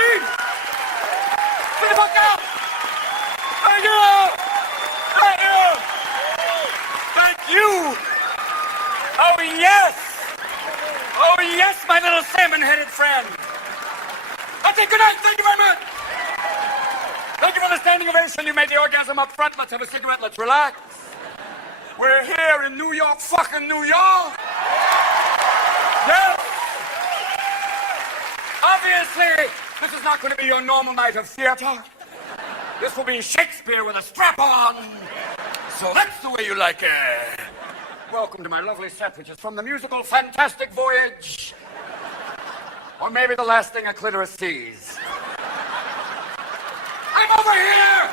Please! Get the fuck out! Thank you! Thank you! Thank you! Oh, yes! Oh, yes, my little salmon-headed friend! Okay, good night. Thank you very much! Thank you for the standing ovation. You made the orgasm up front. Let's have a cigarette. Let's relax. We're here in New York, fucking New York! Yes! Obviously, this is not going to be your normal night of theater. This will be Shakespeare with a strap on. So that's the way you like it. Welcome to my lovely set, which is from the musical Fantastic Voyage. Or maybe the last thing a clitoris sees. I'm over here!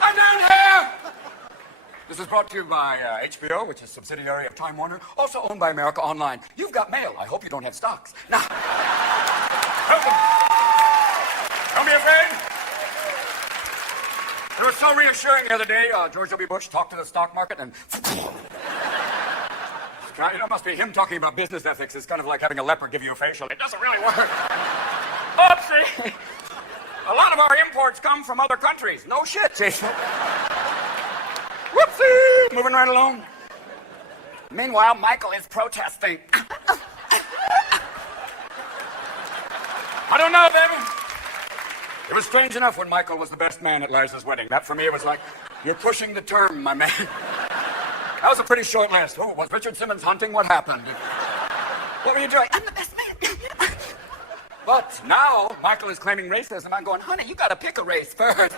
I'm down here! This is brought to you by HBO, which is a subsidiary of Time Warner, also owned by America Online. You've got mail. I hope you don't have stocks. Now, welcome. Don't be afraid. It was so reassuring the other day. George W. Bush talked to the stock market and... It must be him talking about business ethics. It's kind of like having a leper give you a facial. It doesn't really work. Oopsie. A lot of our imports come from other countries. No shit, Jason. Whoopsie! Moving right along. Meanwhile, Michael is protesting. I don't know, baby. It was strange enough when Michael was the best man at Liza's wedding. That, for me, it was like, you're pushing the term, my man. That was a pretty short list. Oh, was Richard Simmons hunting? What happened? What were you doing? I'm the best man. But now, Michael is claiming racism. I'm going, honey, you gotta pick a race first.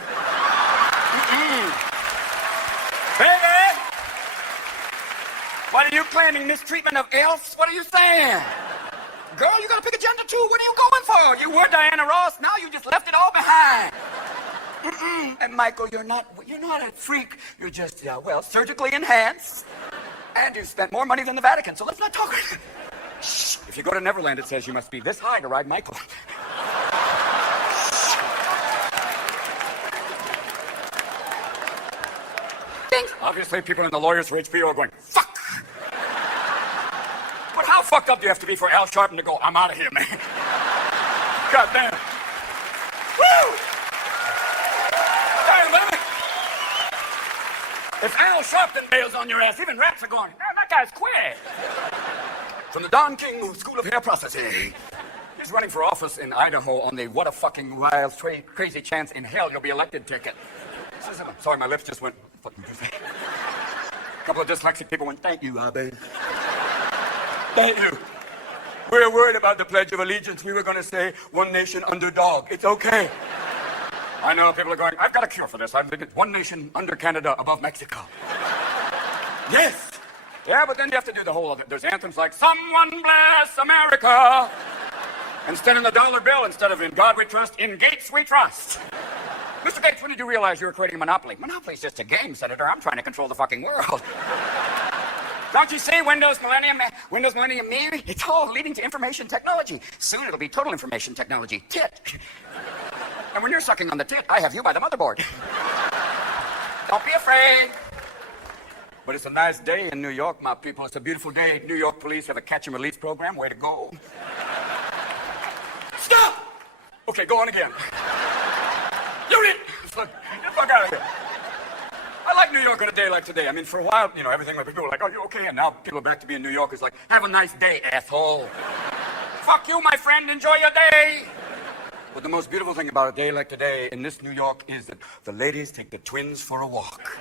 Baby! What are you claiming? Mistreatment of elves? What are you saying? Girl, you gotta pick a gender too. What are you going for? You were Diana Ross. Now you just left it all behind. And Michael, you're not a freak. You're just, surgically enhanced. And you spent more money than the Vatican, so let's not talk. Shh. If you go to Neverland, it says you must be this high to ride Michael. Obviously, people in the lawyers for HBO are going, fuck! But how fucked up do you have to be for Al Sharpton to go, I'm out of here, man? God damn. Woo! Damn, baby! If Al Sharpton bails on your ass, even rats are going, that guy's quick. From the Don King School of Hair Processing. He's running for office in Idaho on the what a fucking wild, crazy chance in hell you'll be elected ticket. Sorry, my lips just went fucking crazy. A couple of dyslexic people went, thank you, Abbe. Thank you. We were worried about the Pledge of Allegiance. We were going to say, one nation under dog. It's okay. I know people are going, I've got a cure for this. I'm thinking, one nation under Canada, above Mexico. Yes. Yeah, but then you have to do the whole of it. There's anthems like, someone bless America. Instead of the dollar bill, instead of in God we trust, in Gates we trust. Mr. Gates, when did you realize you were creating a monopoly? Monopoly's just a game, Senator. I'm trying to control the fucking world. Don't you see Windows Millennium Me? It's all leading to information technology. Soon it'll be total information technology. Tit. And when you're sucking on the tit, I have you by the motherboard. Don't be afraid. But it's a nice day in New York, my people. It's a beautiful day. New York police have a catch and release program. Way to go. Stop! Okay, go on again. You did! Get the fuck out of here. I like New York on a day like today. I mean, for a while, everything where people were like, oh, you okay? And now people are back to being New Yorkers like, have a nice day, asshole. Fuck you, my friend. Enjoy your day. But the most beautiful thing about a day like today in this New York is that the ladies take the twins for a walk.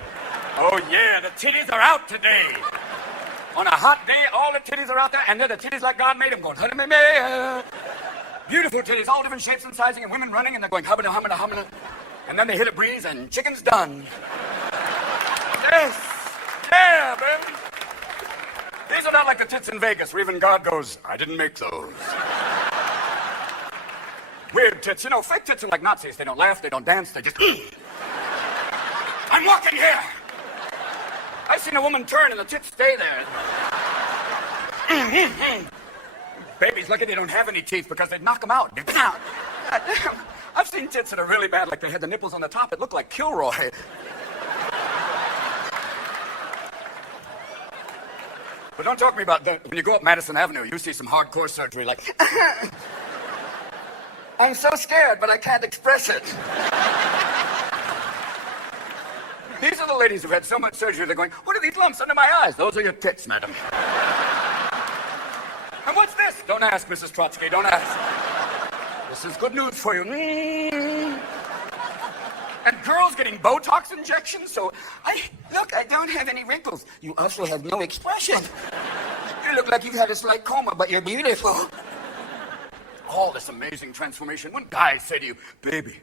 Oh, yeah, the titties are out today. On a hot day, all the titties are out there, and they're the titties like God made them, going, honey, me. Beautiful titties, all different shapes and sizing, and women running, and they're going, humana, humana, humana. And then they hit a breeze, and chicken's done. Yes. Yeah, baby. These are not like the tits in Vegas, where even God goes, I didn't make those. Weird tits. Fake tits are like Nazis. They don't laugh, they don't dance, they just... I'm walking here. I've seen a woman turn and the tits stay there. Babies, lucky they don't have any teeth because they'd knock them out. I've seen tits that are really bad, like they had the nipples on the top. It looked like Kilroy. But don't talk to me about that. When you go up Madison Avenue, you see some hardcore surgery like... I'm so scared, but I can't express it. These are the ladies who've had so much surgery, they're going, what are these lumps under my eyes? Those are your tits, madam. And what's this? Don't ask, Mrs. Trotsky, don't ask. This is good news for you. And girls getting Botox injections, so look, I don't have any wrinkles. You also have no expression. You look like you've had a slight coma, but you're beautiful. All this amazing transformation. One guy said to you, baby,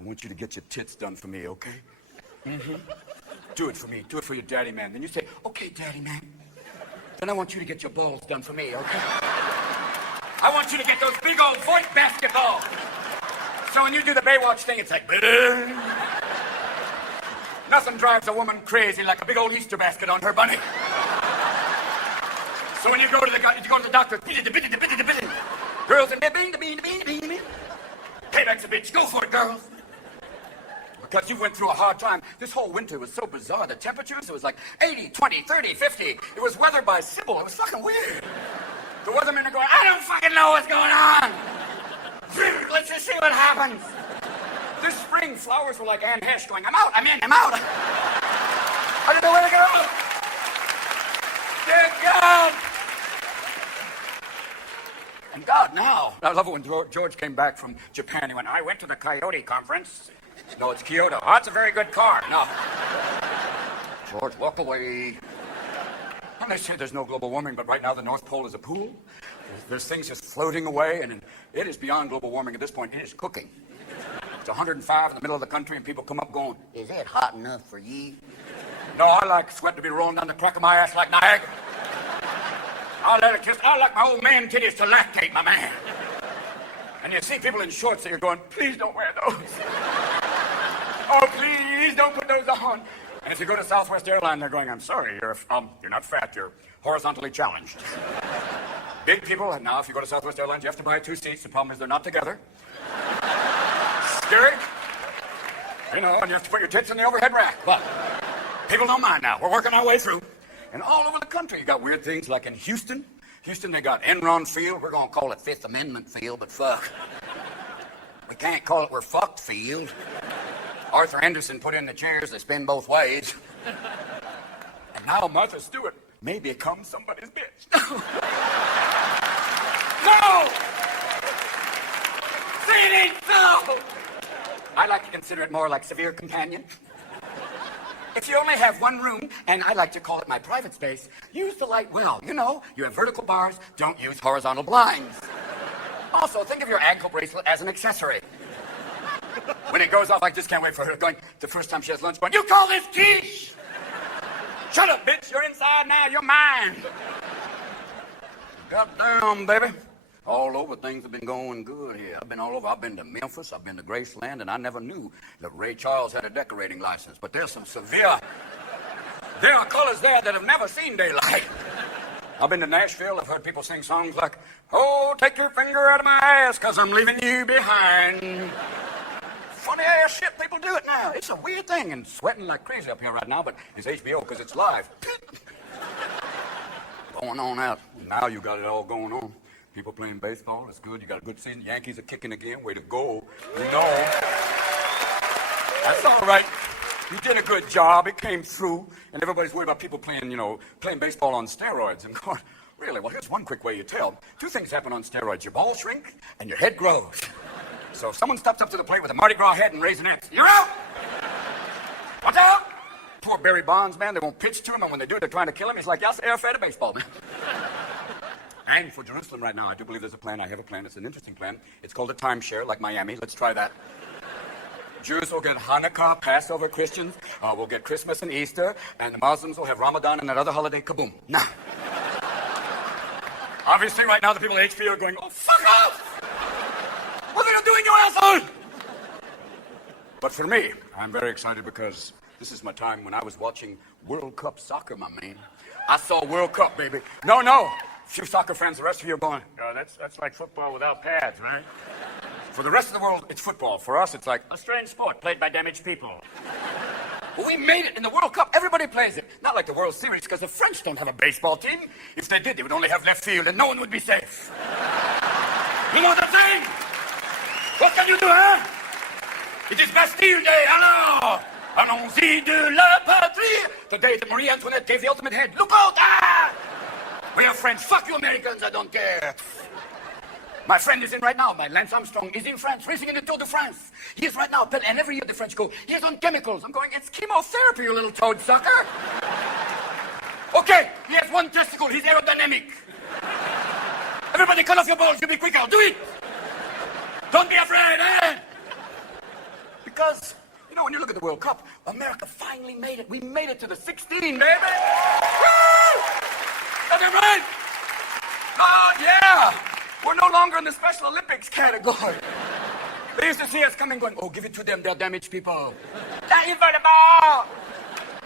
I want you to get your tits done for me, okay? Mm-hmm. Do it for me. Do it for your daddy man. Then you say, okay, daddy man. Then I want you to get your balls done for me, okay? I want you to get those big old Voight basketballs. So when you do the Baywatch thing, it's like, bing. Nothing drives a woman crazy like a big old Easter basket on her bunny. So when you go to the doctor, girls and payback's a bitch. Go for it, girls. Because you went through a hard time. This whole winter was so bizarre. The temperatures, it was like 80, 20, 30, 50. It was weathered by Sybil. It was fucking weird. The weathermen are going, I don't fucking know what's going on. Let's just see what happens. This spring, flowers were like Anne Hesh going, I'm out, I'm in, I'm out. I don't know where to go. Dear God. And God, now. I love it when George came back from Japan. He went, I went to the Coyote conference. No, it's Kyoto. Oh, it's a very good car. No. George, walk away. And they say there's no global warming, but right now the North Pole is a pool. There's things just floating away, and it is beyond global warming at this point. It is cooking. It's 105 in the middle of the country, and people come up going, is it hot enough for ye? No, I like sweat to be rolling down the crack of my ass like Niagara. I'll let it kiss. I like my old man titties to lactate, my man. And you see people in shorts that you're going, please don't wear those. Oh, please don't put those on. And if you go to Southwest Airlines, they're going, I'm sorry, you're not fat, you're horizontally challenged. Big people, now if you go to Southwest Airlines, you have to buy 2 seats. The problem is they're not together. Scary. You know, and you have to put your tits in the overhead rack. But people don't mind now. We're working our way through. And all over the country, you got weird things like in Houston. Houston, they got Enron Field. We're going to call it Fifth Amendment Field, but fuck. We can't call it We're Fucked Field. Arthur Anderson put in the chairs, they spin both ways. And now Martha Stewart may become somebody's bitch. No! Say it ain't so! I like to consider it more like severe companion. If you only have one room, and I like to call it my private space, use the light well. You know, you have vertical bars, don't use horizontal blinds. Also, think of your ankle bracelet as an accessory. When it goes off, I just can't wait for her going, the first time she has lunch, going, you call this quiche? Shut up, bitch, you're inside now, you're mine. Goddamn, baby. All over, things have been going good here. I've been all over. I've been to Memphis, I've been to Graceland, and I never knew that Ray Charles had a decorating license. But there's some there are colors there that have never seen daylight. I've been to Nashville. I've heard people sing songs like, oh, take your finger out of my ass, 'cause I'm leaving you behind. Funny ass shit, people do it now. It's a weird thing, and sweating like crazy up here right now, but it's HBO because it's live. Going on out. Now you got it all going on. People playing baseball, it's good. You got a good season. Yankees are kicking again. Way to go. You know. That's all right. You did a good job. It came through. And everybody's worried about people playing baseball on steroids. And going, really? Well, here's one quick way you tell. 2 things happen on steroids. Your balls shrink and your head grows. So if someone steps up to the plate with a Mardi Gras head and Raisinets, you're out! Watch out! Poor Barry Bonds, man. They won't pitch to him, and when they do, they're trying to kill him. He's like, yes, I'm afraid of baseball, man. And for Jerusalem right now, I do believe there's a plan. I have a plan. It's an interesting plan. It's called a timeshare, like Miami. Let's try that. Jews will get Hanukkah, Passover, Christians will get Christmas and Easter, and the Muslims will have Ramadan and that other holiday, kaboom. Nah. Obviously, right now, the people at HP are going, oh, fuck off! What are you doing, you asshole? But for me, I'm very excited because this is my time when I was watching World Cup soccer, my man. I saw World Cup, baby. No. Few soccer fans, the rest of you are going, that's like football without pads, right? For the rest of the world, it's football. For us, it's like a strange sport played by damaged people. Well, we made it in the World Cup. Everybody plays it. Not like the World Series, because the French don't have a baseball team. If they did, they would only have left field, and no one would be safe. You know the thing? What can you do, huh? It is Bastille Day, alors! Allons-y de la patrie! The day that Marie Antoinette gave the ultimate head. Look out! Ah! We are French. Fuck you, Americans. I don't care. My friend is in right now. My Lance Armstrong is in France, racing in the Tour de France. He is right now. And every year the French go, he is on chemicals. I'm going, it's chemotherapy, you little toad sucker. Okay, he has one testicle. He's aerodynamic. Everybody cut off your balls. You'll be quicker. Do it. Don't be afraid, eh? Because, you know, when you look at the World Cup, America finally made it. We made it to the 16, baby. Woo! That's right. Oh, yeah. We're no longer in the Special Olympics category. They used to see us coming going, oh, give it to them, they're damaged people. Thank you for the ball.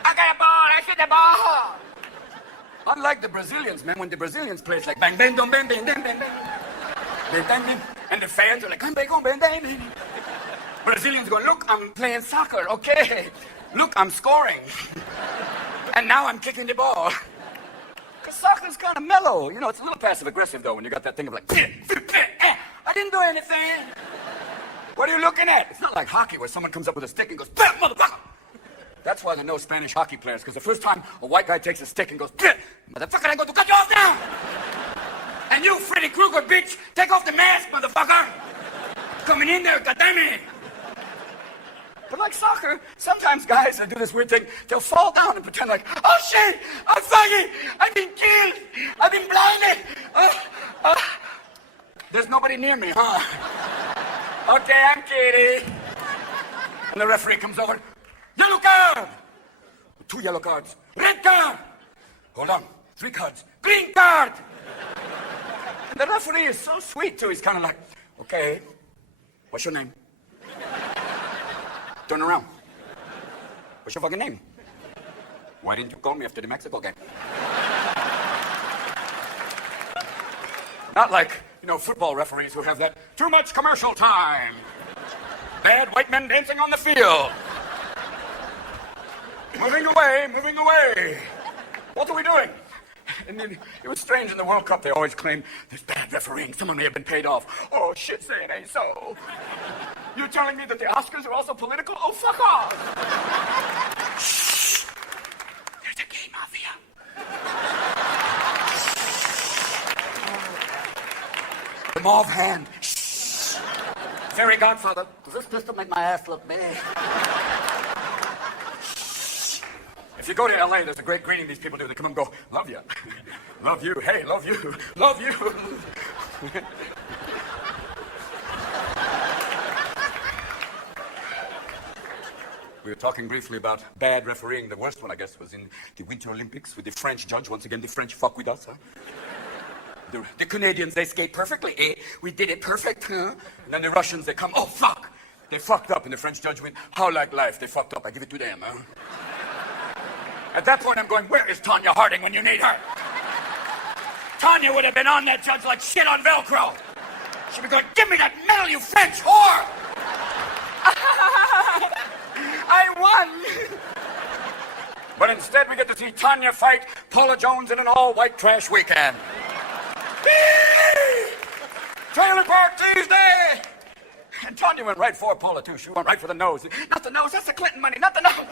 I got a ball, I shoot the ball. Unlike the Brazilians, man, when the Brazilians play, it's like bang, bang, dum, bang, bang, bang, bang, bang. Bang, bang, bang. And the fans are like, bang, bang, bang, bang, bang. Brazilians go, look, I'm playing soccer, okay. Look, I'm scoring. And now I'm kicking the ball. Because soccer's kind of mellow. You know, it's a little passive-aggressive, though, when you got that thing of like, I didn't do anything. What are you looking at? It's not like hockey where someone comes up with a stick and goes, motherfucker. That's why there are no Spanish hockey players, because the first time a white guy takes a stick and goes, motherfucker, I'm going to cut you off now. And you, Freddy Krueger, bitch, take off the mask, motherfucker. Coming in there, goddammit. But like soccer, sometimes guys that do this weird thing, they'll fall down and pretend like, oh shit, I'm fucking, I've been killed, I've been blinded. There's nobody near me, huh? Okay, I'm kidding. And the referee comes over, yellow card. 2 yellow cards, red card. Hold on, 3 cards, green card. And the referee is so sweet too, he's kind of like, okay, what's your name? Turn around. What's your fucking name? Why didn't you call me after the Mexico game? Not like, you know, football referees who have that too much commercial time. Bad white men dancing on the field. Moving away, moving away. What are we doing? And then, it was strange in the World Cup, they always claim there's bad refereeing, someone may have been paid off. Oh, shit, say it ain't so. You're telling me that the Oscars are also political? Oh, fuck off! Shh! There's a gay mafia. The mauve hand. Shh! Fairy godfather, does this pistol make my ass look big? If you go to LA, there's a great greeting these people do. They come and go, love you. Love you. Hey, love you. Love you. We were talking briefly about bad refereeing. The worst one, I guess, was in the Winter Olympics with the French judge. Once again, the French fuck with us, huh? The Canadians, they skate perfectly. Eh? We did it perfect, huh? And then the Russians, they come, oh, fuck. They fucked up, and the French judge went, how like life? They fucked up. I give it to them, huh? At that point, I'm going, where is Tanya Harding when you need her? Tanya would have been on that judge like shit on Velcro. She'd be going, give me that medal, you French whore! I won! But instead, we get to see Tanya fight Paula Jones in an all-white trash weekend. Trailer Park Tuesday! And Tanya went right for Paula, too. She went right for the nose. Not the nose, that's the Clinton money, not the nose!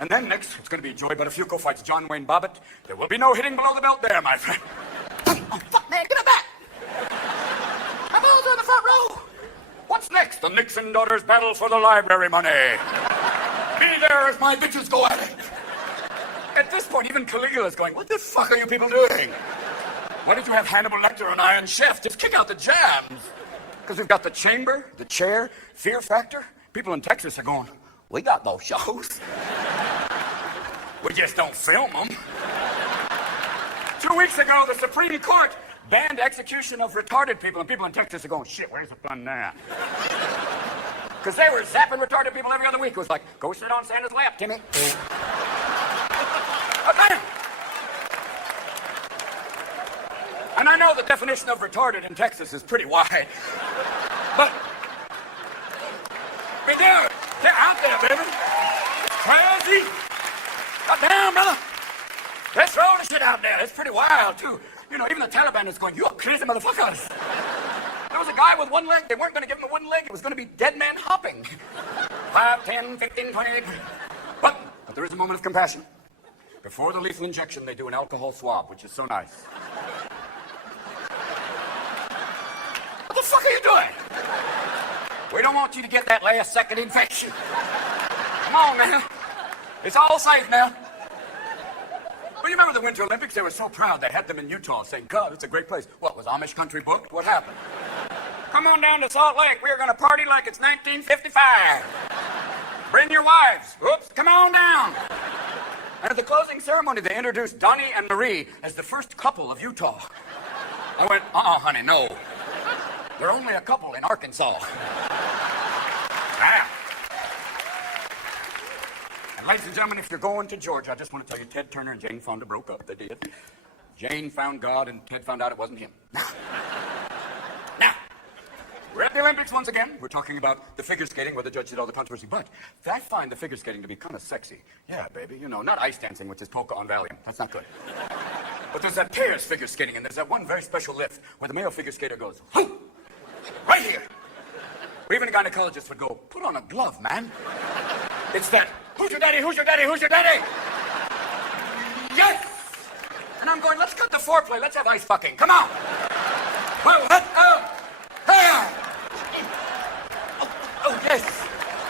And then next, it's going to be Joy Buttafuoco fights John Wayne Bobbitt. There will be no hitting below the belt there, my friend. Oh, fuck, man, get it back! My balls are in the front row! What's next? The Nixon daughters battle for the library money. Be there as my bitches go at it. At this point, even Caligula's going, what the fuck are you people doing? Why don't you have Hannibal Lecter and Iron Chef? Just kick out the jams. Because we've got the Chamber, the Chair, Fear Factor. People in Texas are going, we got those shows. We just don't film them. 2 weeks ago, the Supreme Court banned execution of retarded people, and people in Texas are going, shit, where's the fun now? Because they were zapping retarded people every other week. It was like, go sit on Santa's lap, Timmy. Okay. And I know the definition of retarded in Texas is pretty wide. But, they're out there, baby. Crazy. Goddamn, brother. They're throwing the shit out there. It's pretty wild, too. You know, even the Taliban is going, you're crazy motherfuckers. There was a guy guy with one leg, they weren't going to give him a one leg. It was going to be dead man hopping. 5, 10, 15, 20. But there is a moment of compassion. Before the lethal injection, they do an alcohol swab, which is so nice. What the fuck are you doing? We don't want you to get that last second infection. Come on, man. It's all safe now. Well, you remember the Winter Olympics? They were so proud. They had them in Utah saying, God, it's a great place. What, was Amish country booked? What happened? Come on down to Salt Lake. We're going to party like it's 1955. Bring your wives. Oops, come on down. And at the closing ceremony, they introduced Donnie and Marie as the first couple of Utah. I went, honey, no. They're only a couple in Arkansas. Wow. And ladies and gentlemen, if you're going to Georgia, I just want to tell you, Ted Turner and Jane Fonda broke up. They did. Jane found God and Ted found out it wasn't him. Now, we're at the Olympics once again. We're talking about the figure skating where the judge did all the controversy. But I find the figure skating to be kind of sexy. Yeah, baby, you know, not ice dancing, which is polka on Valium. That's not good. But there's that pairs figure skating, and there's that one very special lift where the male figure skater goes, hoo! Right here. Or even a gynecologist would go, put on a glove, man. It's that, who's your daddy, who's your daddy, who's your daddy? Yes! And I'm going, let's cut the foreplay, let's have ice fucking, come on! Hey! Oh, yes!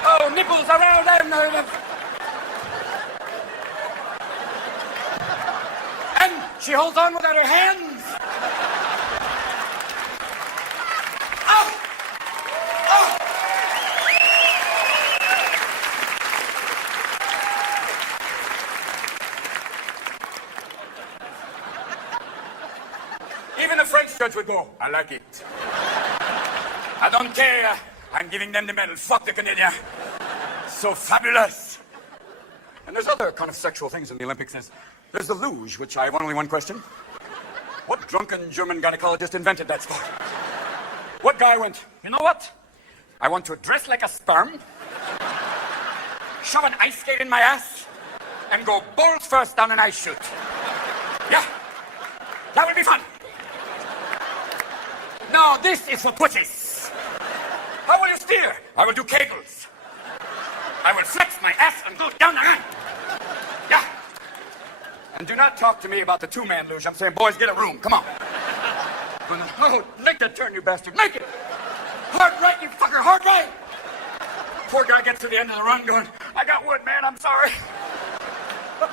Oh, nipples around them! And she holds on without her hands! Even the French judge would go, I like it. I don't care. I'm giving them the medal. Fuck the Canadian. So fabulous. And there's other kind of sexual things in the Olympics. There's the luge, which I have only one question. What drunken German gynecologist invented that sport? What guy went, you know what? I want to dress like a sperm, shove an ice skate in my ass, and go balls first down an ice chute. Yeah, that will be fun. No, this is for pussies. How will you steer? I will do cables. I will flex my ass and go down the line. Yeah. And do not talk to me about the two-man luge. I'm saying, boys, get a room. Come on. Oh, make that turn, you bastard. Make it. Hard right, you fucker. Hard right. Poor guy gets to the end of the run going, I got wood, man. I'm sorry.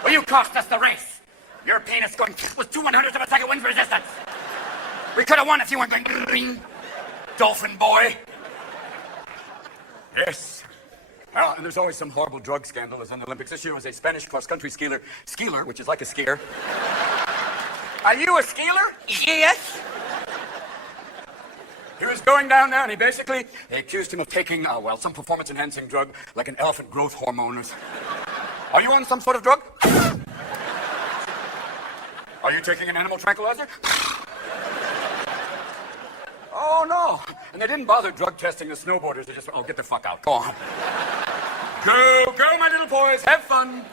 Well, you cost us the race. Your penis going with 2/100ths of a second wind resistance. We could have won if you weren't going, dolphin boy. Yes. Well, and there's always some horrible drug scandal as in the Olympics. This year was a Spanish cross-country skier, which is like a skier. Are you a skier? Yes. He was going down there, and they accused him of taking, some performance-enhancing drug, like an elephant growth hormone. Are you on some sort of drug? Are you taking an animal tranquilizer? Oh, no. And they didn't bother drug testing the snowboarders. They just, get the fuck out. Go on. Go, my little boys. Have fun.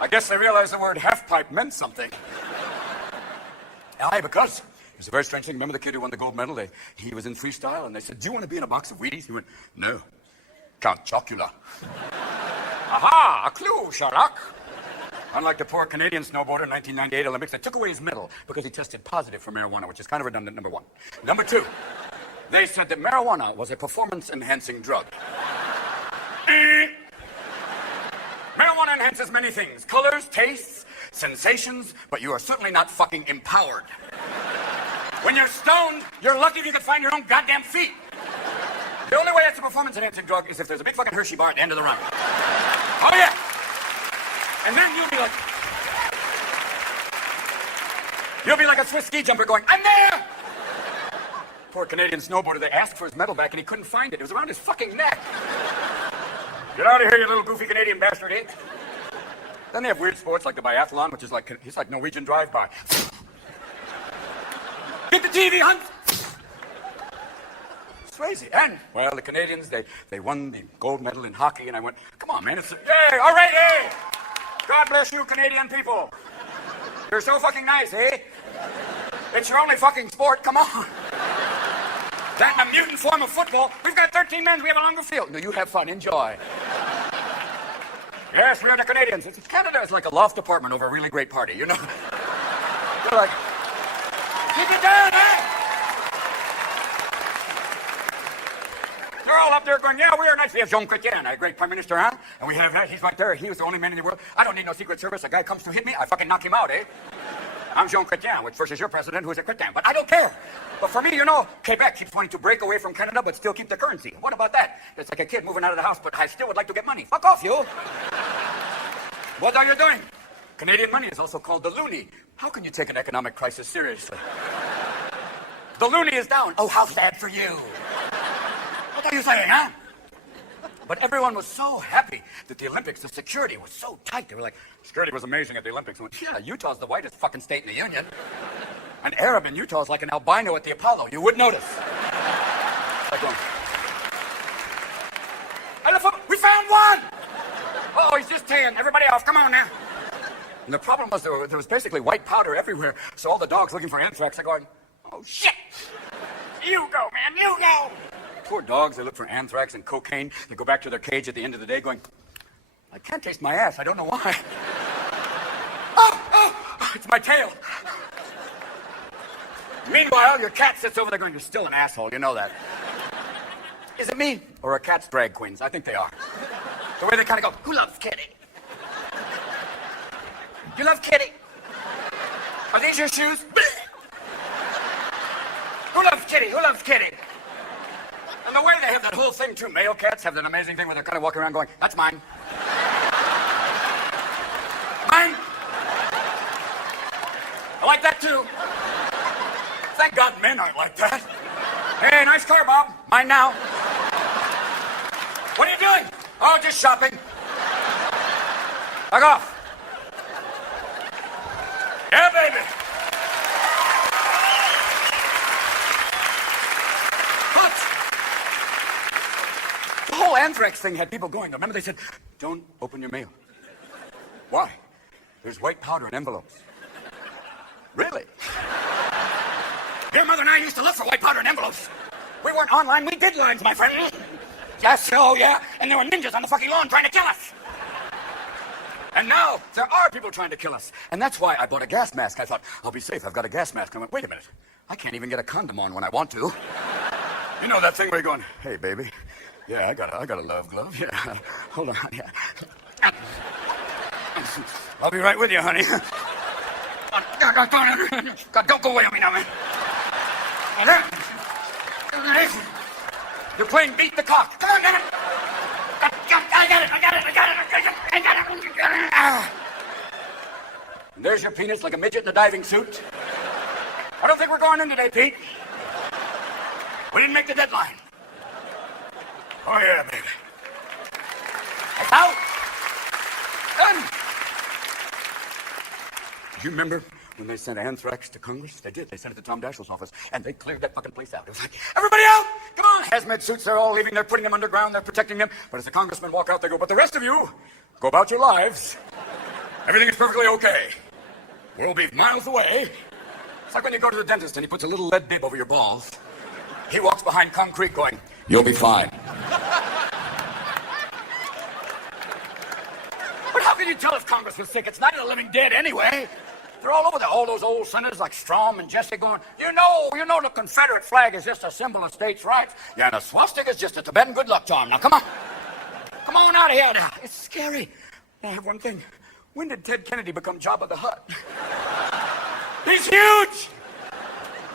I guess they realized the word half-pipe meant something. Aye, because it was a very strange thing. Remember the kid who won the gold medal? He was in freestyle, and they said, do you want to be in a box of Wheaties? He went, no. Count Chocula. Aha, a clue, Sherlock. Unlike the poor Canadian snowboarder in 1998 Olympics, they took away his medal because he tested positive for marijuana, which is kind of redundant, number one. Number two, they said that marijuana was a performance-enhancing drug. Marijuana enhances many things. Colors, tastes, sensations, but you are certainly not fucking empowered. When you're stoned, you're lucky if you can find your own goddamn feet. The only way it's a performance-enhancing drug is if there's a big fucking Hershey bar at the end of the run. Oh, yeah. And then you'll be like a Swiss ski jumper going, I'm there! Poor Canadian snowboarder, they asked for his medal back and he couldn't find it. It was around his fucking neck. Get out of here, you little goofy Canadian bastard, eh? Then they have weird sports like the biathlon, which is it's like Norwegian drive-by. Get the TV, Hunt! It's crazy. And, the Canadians, they won the gold medal in hockey, and I went, come on, man, yay, all right, hey! God bless you, Canadian people. You're so fucking nice, eh? It's your only fucking sport, come on. That and a mutant form of football. We've got 13 men, we have a longer field. No, you have fun, enjoy. Yes, we are the Canadians. Canada is like a loft apartment over a really great party, you know? They're like, keep it down, eh? They're all up there going, yeah, we are nice. We have Jean Chrétien, a great prime minister, huh? And we have that. He's right there. He was the only man in the world. I don't need no secret service. A guy comes to hit me, I fucking knock him out, eh? I'm Jean Chrétien, which versus your president, who is a Chrétien. But I don't care. But for me, you know, Quebec keeps wanting to break away from Canada, but still keep the currency. What about that? It's like a kid moving out of the house, but I still would like to get money. Fuck off, you. What are you doing? Canadian money is also called the loonie. How can you take an economic crisis seriously? The loonie is down. Oh, how sad for you. What are you saying, huh? But everyone was so happy that the Olympics, the security was so tight. They were like, security was amazing at the Olympics. I went, yeah, Utah's the whitest fucking state in the union. An Arab in Utah is like an albino at the Apollo. You would notice. Like going, we found one! Oh, he's just 10. Everybody else, come on now. And the problem was there was basically white powder everywhere. So all the dogs looking for anthrax are going, oh, shit! You go, man, you go! Poor dogs, they look for anthrax and cocaine. They go back to their cage at the end of the day going, I can't taste my ass. I don't know why. Oh, it's my tail. Meanwhile, your cat sits over there going, you're still an asshole. You know that. Is it me or are cats drag queens? I think they are. The way they kind of go, who loves Kitty? You love Kitty? Are these your shoes? Who loves Kitty? Who loves Kitty? And the way they have that whole thing, too. Male cats have that amazing thing where they're kind of walking around going, that's mine. Mine. I like that, too. Thank God men aren't like that. Hey, nice car, Bob. Mine now. What are you doing? Oh, just shopping. Back off. Yeah, baby. The whole anthrax thing had people going. Remember they said, don't open your mail. Why? There's white powder in envelopes. Really? Your mother and I used to look for white powder in envelopes. We weren't online, we did lines, my friend. Yes, oh yeah, and there were ninjas on the fucking lawn trying to kill us. And now, there are people trying to kill us. And that's why I bought a gas mask. I thought, I'll be safe, I've got a gas mask. And I went, wait a minute, I can't even get a condom on when I want to. You know that thing where you're going, hey, baby, yeah, I got a love glove, yeah, hold on, yeah. I'll be right with you, honey. God, don't go away on me now, man. You're playing beat the cock. Come on, damn it. I got it. And there's your penis like a midget in a diving suit. I don't think we're going in today, Pete. We didn't make the deadline. Oh, yeah, baby. It's out. Done. Do you remember when they sent anthrax to Congress? They did. They sent it to Tom Dashiell's office, and they cleared that fucking place out. It was like, everybody out! Come on! Hazmat suits, they're all leaving. They're putting them underground. They're protecting them. But as the congressmen walk out, they go, but the rest of you, go about your lives. Everything is perfectly okay. We'll be miles away. It's like when you go to the dentist and he puts a little lead bib over your balls. He walks behind concrete going, you'll be fine. But how can you tell if Congress was sick? It's not the living dead anyway. They're all over there. All those old senators like Strom and Jesse going, you know the Confederate flag is just a symbol of states' rights. Yeah, and a swastika is just a Tibetan good luck charm. Now, come on. Come on out of here now. It's scary. I have one thing. When did Ted Kennedy become Jabba the Hutt? He's huge!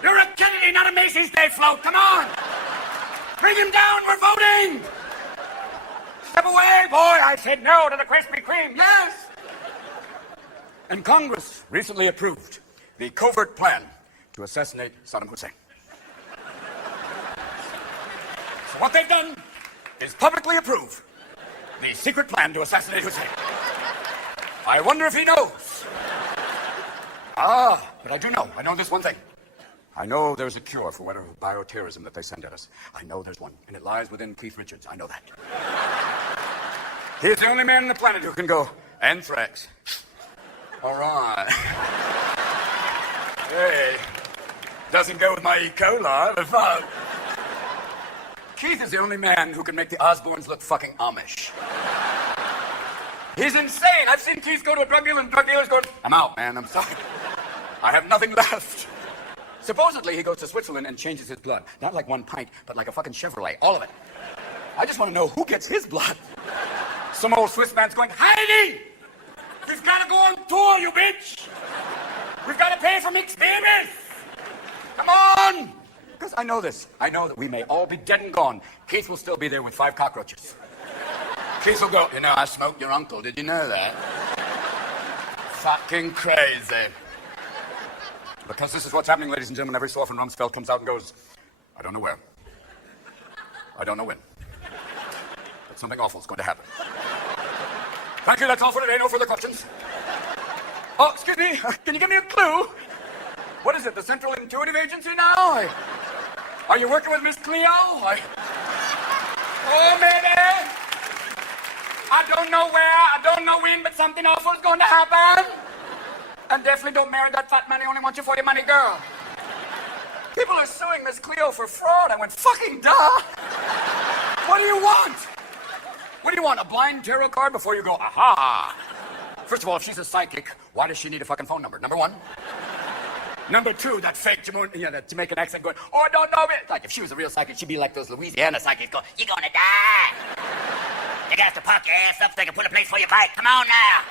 You're a Kennedy, not a Macy's Day float. Come on! Bring him down. We're voting! Step away, boy. I said no to the Krispy Kreme. Yes! And Congress recently approved the covert plan to assassinate Saddam Hussein. So what they've done is publicly approve the secret plan to assassinate Hussein. I wonder if he knows. But I do know. I know this one thing. I know there's a cure for whatever bioterrorism that they send at us. I know there's one, and it lies within Keith Richards. I know that. He's the only man on the planet who can go, anthrax. All right. Hey, doesn't go with my E. coli, but fuck. Keith is the only man who can make the Osbournes look fucking Amish. He's insane. I've seen Keith go to a drug dealer and drug dealers go, I'm out, man, I'm sorry. I have nothing left. Supposedly, he goes to Switzerland and changes his blood. Not like 1 pint, but like a fucking Chevrolet, all of it. I just want to know who gets his blood. Some old Swiss man's going, Heidi! We've got to go on tour, you bitch! We've got to pay for mixed babies! Come on! Because I know this. I know that we may all be dead and gone. Keith will still be there with 5 cockroaches. Keith will go, you know, I smoked your uncle. Did you know that? Fucking crazy. Because this is what's happening, ladies and gentlemen. Every so often, Rumsfeld comes out and goes, I don't know where. I don't know when. But something awful is going to happen. Thank you, that's all for today. No further questions. Oh, excuse me. Can you give me a clue? What is it, the Central Intuitive Agency now? Are you working with Miss Cleo? Oh, maybe. I don't know where, I don't know when, but something awful is going to happen. And definitely don't marry that fat man. He only wants you for your money, girl. People are suing Miss Cleo for fraud. I went, fucking duh. What do you want? What do you want, a blind tarot card before you go, aha? First of all, if she's a psychic, why does she need a fucking phone number? Number one. Number two, that fake that Jamaican accent going, oh, I don't know it. Like, if she was a real psychic, she'd be like those Louisiana psychics go, you're gonna die. You got to pop your ass up so they can put a place for your bike. Come on now.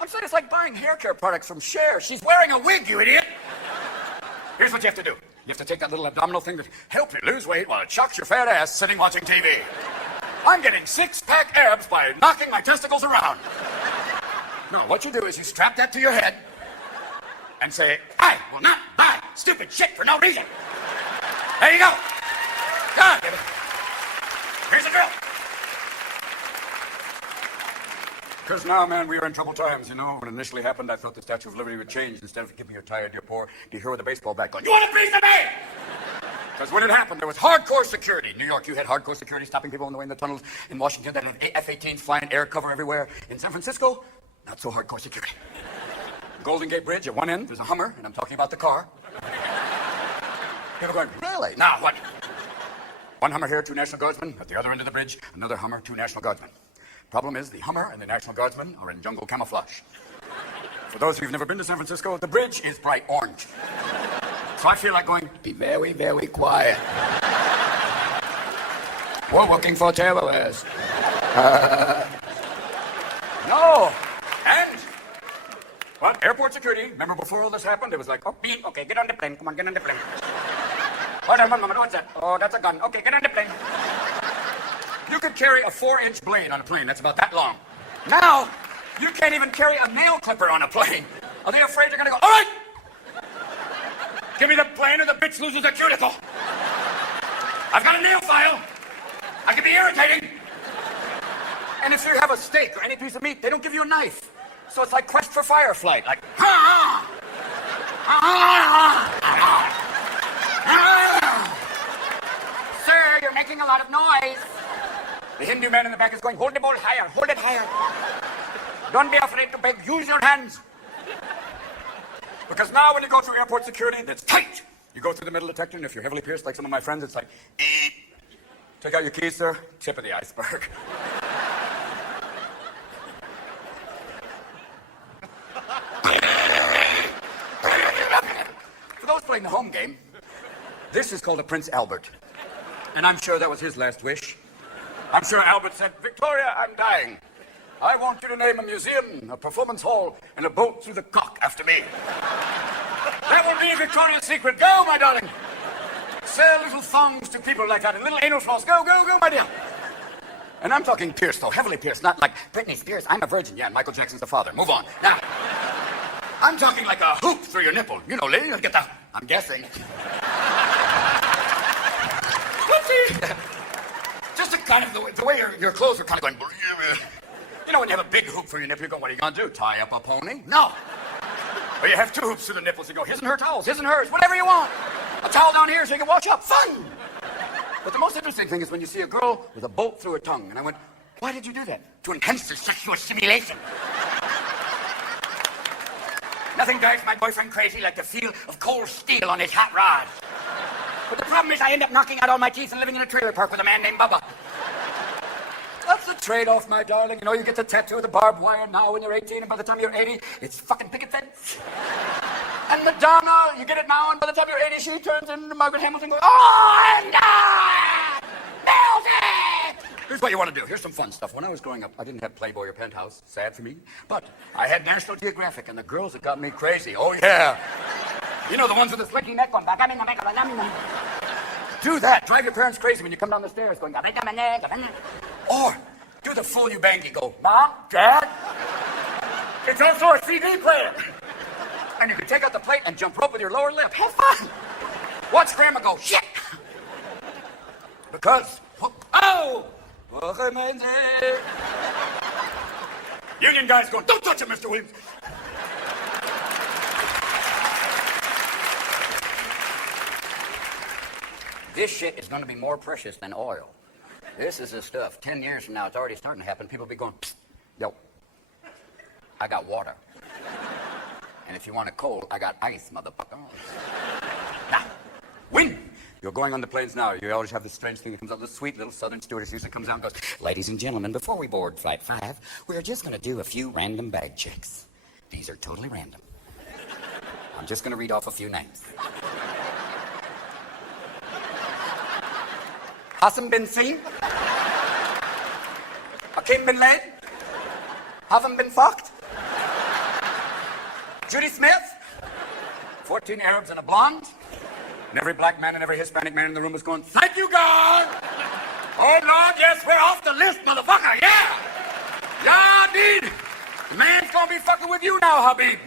I'm saying it's like buying hair care products from Cher. She's wearing a wig, you idiot. Here's what you have to do. You have to take that little abdominal thing to help you lose weight while it shocks your fat ass sitting watching TV. I'm getting 6-pack abs by knocking my testicles around. No, what you do is you strap that to your head and say, I will not buy stupid shit for no reason. There you go. Come on, baby. Here's the drill. Because now, man, we are in troubled times, you know. When it initially happened, I thought the Statue of Liberty would change. Instead of giving you tired, you're poor, you hear with a baseball bat going, you want a piece of me? Because when it happened, there was hardcore security. In New York, you had hardcore security stopping people on the way in the tunnels. In Washington, they had F-18s flying air cover everywhere. In San Francisco, not so hardcore security. Golden Gate Bridge, at one end, there's a Hummer, and I'm talking about the car. People going, really? Now, what? One Hummer here, 2 National Guardsmen. At the other end of the bridge, another Hummer, 2 National Guardsmen. Problem is, the Hummer and the National Guardsmen are in jungle camouflage. For those of you who've never been to San Francisco, the bridge is bright orange. So I feel like going, be very, very quiet. We're looking for terrorists. No. And, well, airport security, remember before all this happened, it was like, oh, beep, okay, get on the plane. Come on, get on the plane. Hold on, what's that? Oh, that's a gun. Okay, get on the plane. You could carry a 4-inch blade on a plane. That's about that long. Now, you can't even carry a nail clipper on a plane. Are they afraid you're going to go, all right, give me the plane or the bitch loses a cuticle. I've got a nail file. I can be irritating. And if you have a steak or any piece of meat, they don't give you a knife. So it's like Quest for Fireflight. Like, sir, you're making a lot of noise. The Hindu man in the back is going, hold the bowl higher, hold it higher. Don't be afraid to beg, use your hands. Because now when you go through airport security, that's tight. You go through the metal detector, and if you're heavily pierced, like some of my friends, it's like, take out your keys, sir. Tip of the iceberg. For those playing the home game, this is called a Prince Albert. And I'm sure that was his last wish. I'm sure Albert said, Victoria, I'm dying. I want you to name a museum, a performance hall, and a boat through the cock after me. That will be Victoria's secret. Go, my darling. Sell little thongs to people like that, and little anal floss. Go, go, go, my dear. And I'm talking pierced, though, heavily pierced, not like Britney Spears. I'm a virgin. Yeah, Michael Jackson's the father. Move on. Now, I'm talking like a hoop through your nipple. You know, lady, you'll get the... I'm guessing. Whoopsie. Just a kind of the way your clothes are kind of going... You know, when you have a big hoop through your nipple, you go, what are you going to do? Tie up a pony? No. Or you have 2 hoops through the nipples, you go, his and her towels, his and hers, whatever you want. A towel down here so you can wash up. Fun! But the most interesting thing is when you see a girl with a bolt through her tongue. And I went, why did you do that? To enhance the sexual stimulation. Nothing drives my boyfriend crazy like the feel of cold steel on his hot rod. But the problem is I end up knocking out all my teeth and living in a trailer park with a man named Bubba. That's the trade-off, my darling. You know, you get the tattoo of the barbed wire now when you're 18, and by the time you're 80, it's fucking picket fence. And Madonna, you get it now, and by the time you're 80, she turns into Margaret Hamilton going, oh, and music! Here's what you want to do. Here's some fun stuff. When I was growing up, I didn't have Playboy or Penthouse. Sad for me. But I had National Geographic, and the girls that got me crazy. Oh, yeah. You know, the ones with the slinky neck going back. Do that. Drive your parents crazy when you come down the stairs going, or do the fool you bangy go, Mom, Dad, it's also a CD player. And you can take out the plate and jump rope with your lower lip. Have fun. Watch Grandma go, shit. Because, oh, Union guys going, don't touch him, Mr. Williams. This shit is going to be more precious than oil. This is the stuff. 10 years from now, it's already starting to happen. People will be going, psst, yo, I got water. And if you want it cold, I got ice, motherfucker. Now, when you're going on the planes now, you always have this strange thing that comes out. This sweet little southern stewardess usually comes out and goes, ladies and gentlemen, before we board Flight 5, we're just going to do a few random bag checks. These are totally random. I'm just going to read off a few names. Hasn't been seen? Akim been laid? Haven't been fucked? Judy Smith? 14 Arabs and a blonde? And every black man and every Hispanic man in the room was going, thank you, God! Oh, Lord, yes, we're off the list, motherfucker, yeah! Yeah, indeed! The man's gonna be fucking with you now, Habib.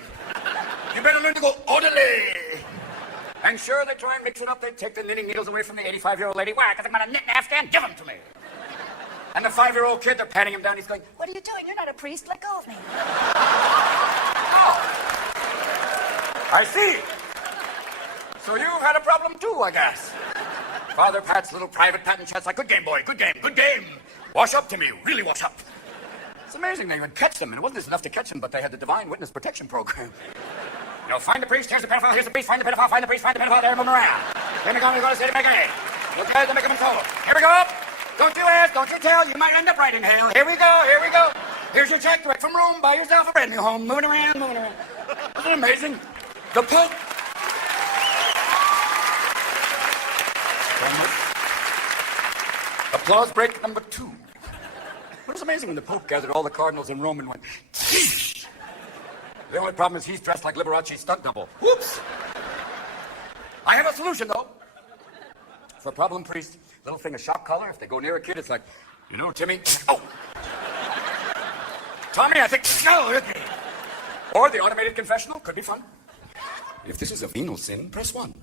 You better learn to go orderly. And sure, they try and mix it up. They take the knitting needles away from the 85-year-old lady. Why? Because I'm going to knit an Afghan. Give them to me. And the 5-year-old kid, they're patting him down. He's going, what are you doing? You're not a priest. Let go of me. Oh. I see. So you've had a problem too, I guess. Father Pat's little private pat and chat's like, good game, boy. Good game. Good game. Wash up to me. Really wash up. It's amazing they would catch them. And it wasn't just enough to catch them, but they had the Divine Witness Protection Program. You know, find the priest, here's the pedophile, here's the priest, find the pedophile, find the priest, find the pedophile, there, move around. Then we're going to say to make a look guys, make them total. Here we go. Don't you ask, don't you tell, you might end up right in hell. Here we go, here we go. Here's your check direct from Rome, buy yourself a brand new home, moving around, moving around. Isn't it amazing? The Pope. Applause break number 2. It was amazing when the Pope gathered all the cardinals in Rome and went, Teesh! The only problem is he's dressed like Liberace's stunt double. Whoops! I have a solution, though. For a problem priest, little thing of shock collar. If they go near a kid, it's like, you know, Timmy. Oh! Tommy, I think. Oh, okay. Or the automated confessional. Could be fun. If this is a venal sin, press 1.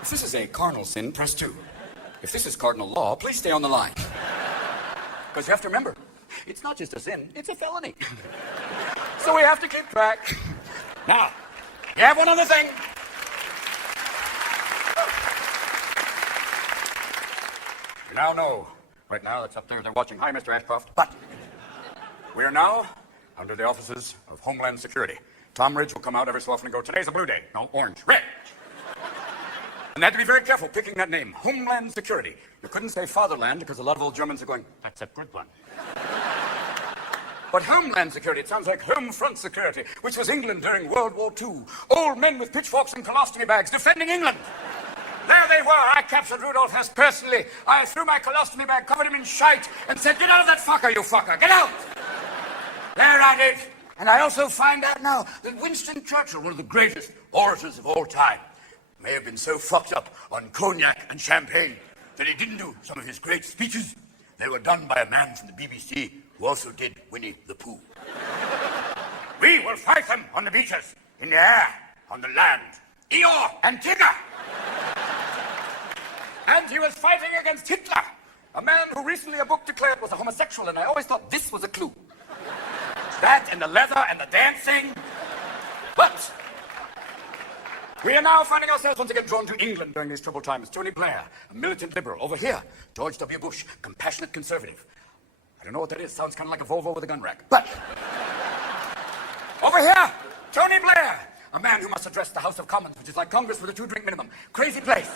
If this is a carnal sin, press 2. If this is cardinal law, please stay on the line. Because you have to remember, it's not just a sin, it's a felony. So we have to keep track. Now, you have one other thing. You now know. Right now, that's up there. They're watching. Hi, Mr. Ashcroft. But we are now under the offices of Homeland Security. Tom Ridge will come out every so often and go, today's a blue day. No, orange. Red. And they had to be very careful picking that name. Homeland Security. You couldn't say Fatherland because a lot of old Germans are going, that's a good one. But Homeland Security, it sounds like Home Front Security, which was England during World War II. Old men with pitchforks and colostomy bags defending England. There they were. I captured Rudolph Hess personally. I threw my colostomy bag, covered him in shite, and said, get out of that fucker, you fucker. Get out! There I did. And I also find out now that Winston Churchill, one of the greatest orators of all time, may have been so fucked up on cognac and champagne that he didn't do some of his great speeches. They were done by a man from the BBC who also did Winnie the Pooh. We will fight them on the beaches, in the air, on the land. Eeyore and Tigger. And he was fighting against Hitler, a man who recently a book declared was a homosexual, and I always thought this was a clue. That and the leather and the dancing. But we are now finding ourselves once again drawn to England during these troubled times. Tony Blair, a militant liberal. Over here, George W. Bush, compassionate conservative. I don't know what that is. Sounds kind of like a Volvo with a gun rack. But over here, Tony Blair, a man who must address the House of Commons, which is like Congress with a 2-drink minimum. Crazy place.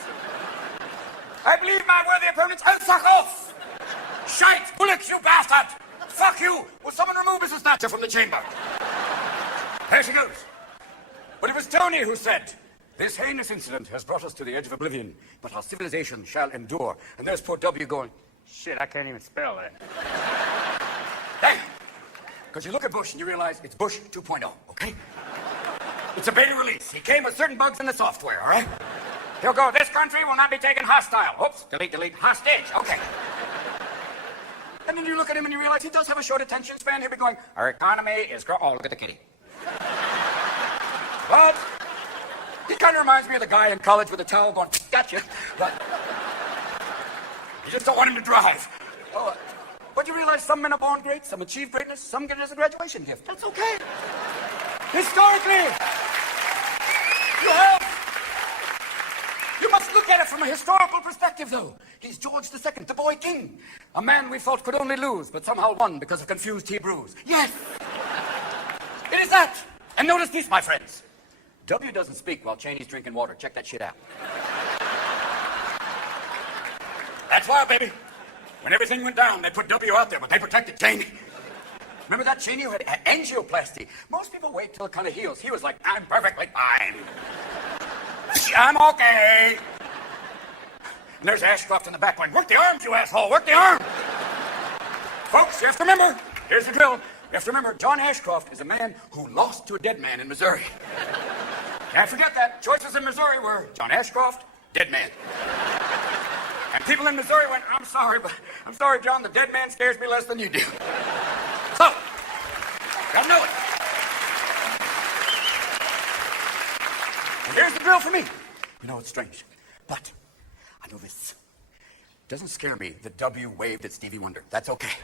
I believe my worthy opponents. I'll fuck off! Shite! Bullocks, you bastard! Fuck you! Will someone remove Mrs. Thatcher from the chamber? There she goes. But it was Tony who said, this heinous incident has brought us to the edge of oblivion, but our civilization shall endure. And there's poor W going, shit, I can't even spell that. Damn! Because you look at Bush and you realize it's Bush 2.0, okay? It's a beta release. He came with certain bugs in the software, all right? He'll go, this country will not be taken hostile. Oops, delete, hostage, okay. And then you look at him and you realize he does have a short attention span. He'll be going, our economy is oh, look at the kitty. But he kind of reminds me of the guy in college with a towel going, gotcha. But you just don't want him to drive. Oh, but you realize some men are born great, some achieve greatness, some get it as a graduation gift. That's okay. Historically, you must look at it from a historical perspective, though. He's George II, the boy king. A man we thought could only lose, but somehow won because of confused Hebrews. Yes! It is that! And notice this, my friends. W doesn't speak while Cheney's drinking water. Check that shit out. That's why, baby. When everything went down, they put W out there, but they protected Cheney. Remember that Cheney who had angioplasty? Most people wait till it kind of heals. He was like, I'm perfectly fine. I'm okay. And there's Ashcroft in the back going, work the arms, you asshole, work the arms. Folks, you have to remember, here's the drill. You have to remember, John Ashcroft is a man who lost to a dead man in Missouri. Can't forget that. Choices in Missouri were John Ashcroft, dead man. And people in Missouri went, I'm sorry, John, the dead man scares me less than you do. So, gotta know it. And here's the drill for me. You know, it's strange, but I know this. It doesn't scare me that W waved at Stevie Wonder. That's okay.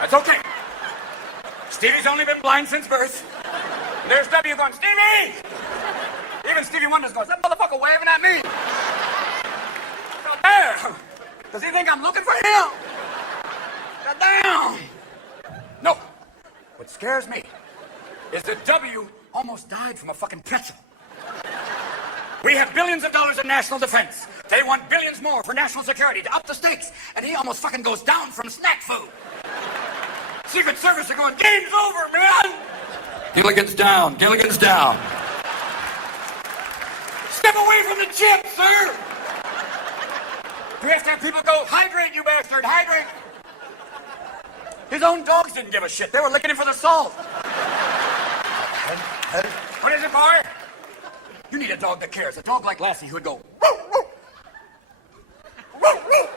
That's okay. Stevie's only been blind since birth. And there's W going, Stevie! Even Stevie Wonder's going, that motherfucker waving at me. God damn! Does he think I'm looking for him? God damn! No. What scares me is that W almost died from a fucking pretzel. We have billions of dollars in national defense. They want billions more for national security to up the stakes, and he almost fucking goes down from snack food. Secret Service are going, game's over, man! Gilligan's down, Gilligan's down. Step away from the chip, sir! We have to have people go, hydrate, you bastard, hydrate! His own dogs didn't give a shit. They were licking him for the salt. What is it, boy? You need a dog that cares. A dog like Lassie who would go, woo, woo. Woo, woo.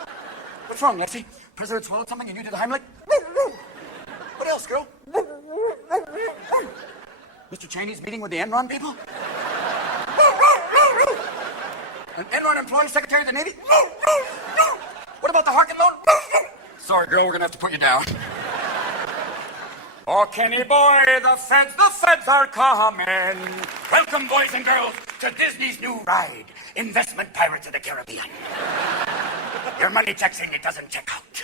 What's wrong, Lassie? President swallowed something and you did the Heimlich? Woo, woo. What else, girl? Woo, woo, woo, woo. Mr. Cheney's meeting with the Enron people? Woo, woo, woo, woo. An Enron employee, Secretary of the Navy? Woo, woo, woo. What about the Harkin loan? Woo, woo. Sorry, girl, we're gonna have to put you down. Oh, Kenny boy, the feds are coming. Welcome, boys and girls, to Disney's new ride, Investment Pirates of the Caribbean. Your money checks in, it doesn't check out.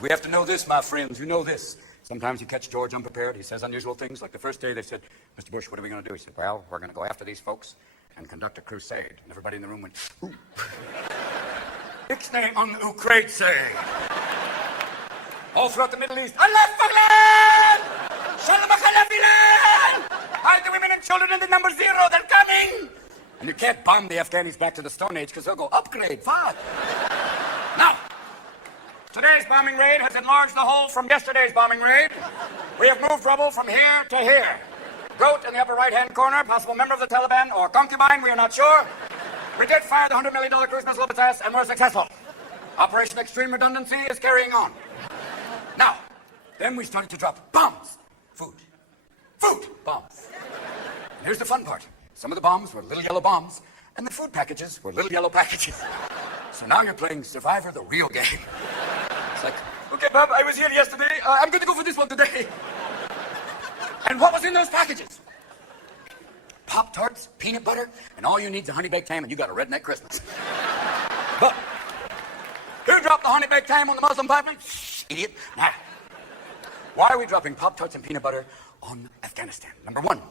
We have to know this, my friends, you know this. Sometimes you catch George unprepared, he says unusual things, like the first day they said, Mr. Bush, what are we gonna do? He said, well, we're gonna go after these folks and conduct a crusade. And everybody in the room went, ooh. Ixnay on Ukraine say. All throughout the Middle East, Allah Faklan! Shalom Akhalafilan! Hide the women and children in the number 0, they're coming! And you can't bomb the Afghanis back to the Stone Age because they'll go, upgrade, fast. Now, today's bombing raid has enlarged the hole from yesterday's bombing raid. We have moved rubble from here to here. Goat in the upper right-hand corner, possible member of the Taliban or concubine, we are not sure. We did fire the $100 million cruise missile up its ass and were successful. Operation Extreme Redundancy is carrying on. Now, then we started to drop bombs. Food, bombs. And here's the fun part. Some of the bombs were little yellow bombs, and the food packages were little yellow packages. So now you're playing Survivor, the real game. It's like, okay, Bob, I was here yesterday. I'm going to go for this one today. And what was in those packages? Pop-Tarts, peanut butter, and all you need is a honey-baked ham, and you got a redneck Christmas. But who dropped the honey-baked ham on the Muslim pipeline? Idiot. Now, why are we dropping Pop-Tarts and peanut butter on Afghanistan? Number one,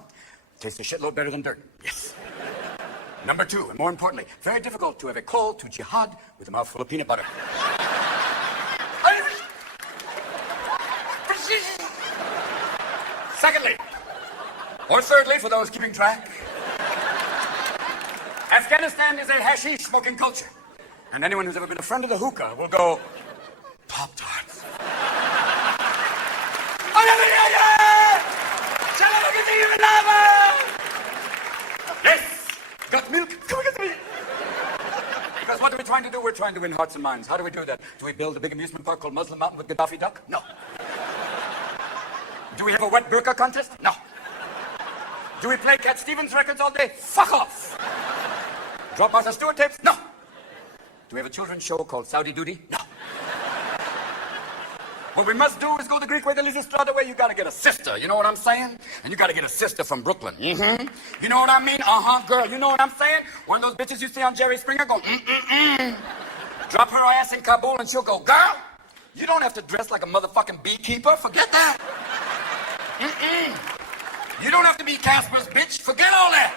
tastes a shitload better than dirt. Yes. Number 2, and more importantly, very difficult to have a call to jihad with a mouthful of peanut butter. Secondly, or thirdly, for those keeping track, Afghanistan is a hashish smoking culture. And anyone who's ever been a friend of the hookah will go, Pop-Tarts. Yes, got milk? Come and get me. Because what are we trying to do? We're trying to win hearts and minds. How do we do that? Do we build a big amusement park called Muslim Mountain with Gaddafi Duck? No. Do we have a wet burqa contest? No. Do we play Cat Stevens records all day? Fuck off. Drop Martha Stewart tapes? No. Do we have a children's show called Saudi Duty? No. What we must do is go the Greek way, the Lysistrata way. You gotta get a sister, you know what I'm saying? And you gotta get a sister from Brooklyn. Mm-hmm. You know what I mean? Uh-huh, girl, you know what I'm saying? One of those bitches you see on Jerry Springer go, mm-mm-mm. Drop her ass in Kabul and she'll go, girl, you don't have to dress like a motherfucking beekeeper. Forget that. Mm-mm. You don't have to be Casper's bitch. Forget all that.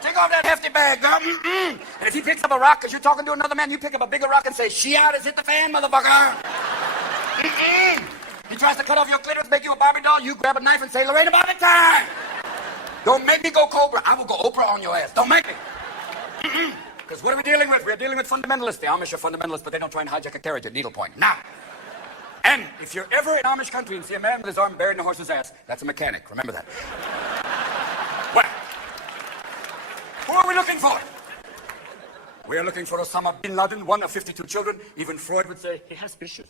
Take off that hefty bag, girl. Mm-mm. And if he picks up a rock because you're talking to another man, you pick up a bigger rock and say, she out has hit the fan, motherfucker. Mm-mm. He tries to cut off your clitoris, make you a Barbie doll, you grab a knife and say, Lorraine, about the time. Don't make me go Cobra. I will go Oprah on your ass. Don't make me. Because what are we dealing with? We're dealing with fundamentalists. The Amish are fundamentalists, but they don't try and hijack a carriage at needlepoint. Now. And if you're ever in Amish country and see a man with his arm buried in a horse's ass, that's a mechanic. Remember that. Well, who are we looking for? We are looking for Osama bin Laden, one of 52 children. Even Freud would say, he has issues.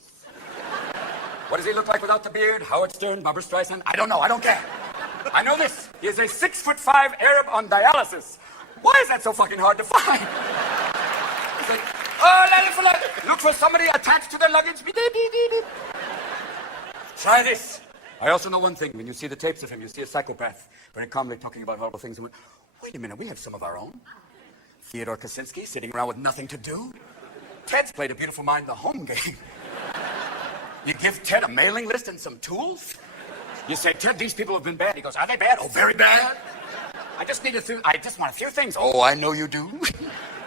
What does he look like without the beard? Howard Stern, Barbra Streisand? I don't know. I don't care. I know this. He is a 6'5" Arab on dialysis. Why is that so fucking hard to find? He's like, oh, look for somebody attached to their luggage. Try this. I also know one thing. When you see the tapes of him, you see a psychopath very calmly talking about horrible things. And wait a minute, we have some of our own. Theodore Kaczynski sitting around with nothing to do. Ted's played a beautiful mind the home game. You give Ted a mailing list and some tools? You say, Ted, these people have been bad. He goes, are they bad? Oh, very bad. I just want a few things. Oh, I know you do.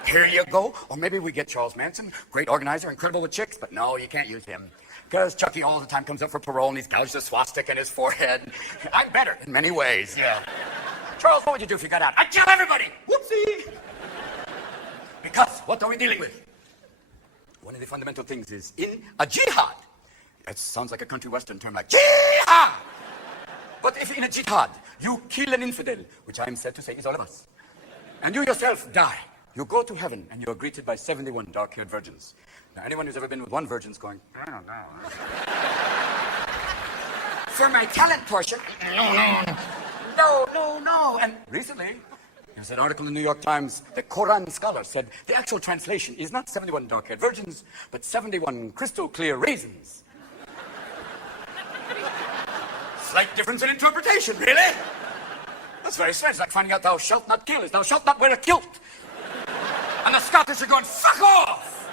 Here you go. Or maybe we get Charles Manson, great organizer, incredible with chicks, but no, you can't use him. Because Chucky all the time comes up for parole and he's gouged a swastika in his forehead. I'm better in many ways, yeah. Charles, what would you do if you got out? I'd kill everybody. Whoopsie. Because what are we dealing with? One of the fundamental things is in a jihad. That sounds like a country western term, like jihad. But if in a jihad you kill an infidel, which I am said to say is all of us, and you yourself die, you go to heaven and you are greeted by 71 dark-haired virgins. Now, anyone who's ever been with one virgin's going, I don't know. For my talent portion, no. And recently, there's an article in the New York Times, the Quran scholar said the actual translation is not 71 dark-haired virgins, but 71 crystal-clear raisins. Slight difference in interpretation, really? That's very strange. It's like finding out thou shalt not kill is thou shalt not wear a kilt. And the Scottish are going, fuck off!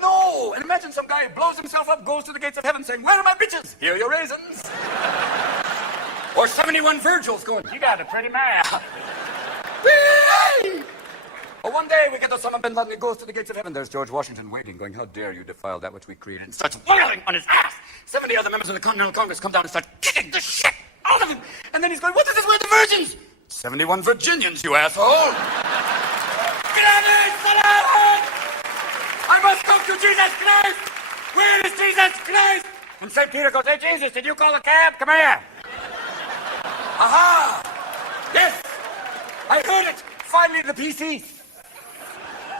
No! And imagine some guy blows himself up, goes to the gates of heaven saying, where are my bitches? Here are your raisins. Or 71 Virgils going, you got a pretty man. Or one day we get Osama bin Laden, he goes to the gates of heaven. There's George Washington waiting, going, how dare you defile that which we created, and starts wailing on his ass. 70 other members of the Continental Congress come down and start kicking the shit out of him. And then he's going, what is this with the virgins? 71 Virginians, you asshole. I must come to Jesus Christ. Where is Jesus Christ? And St. Peter goes, hey, Jesus, did you call a cab? Come here. Aha. Yes. I heard it. Finally, the PCs.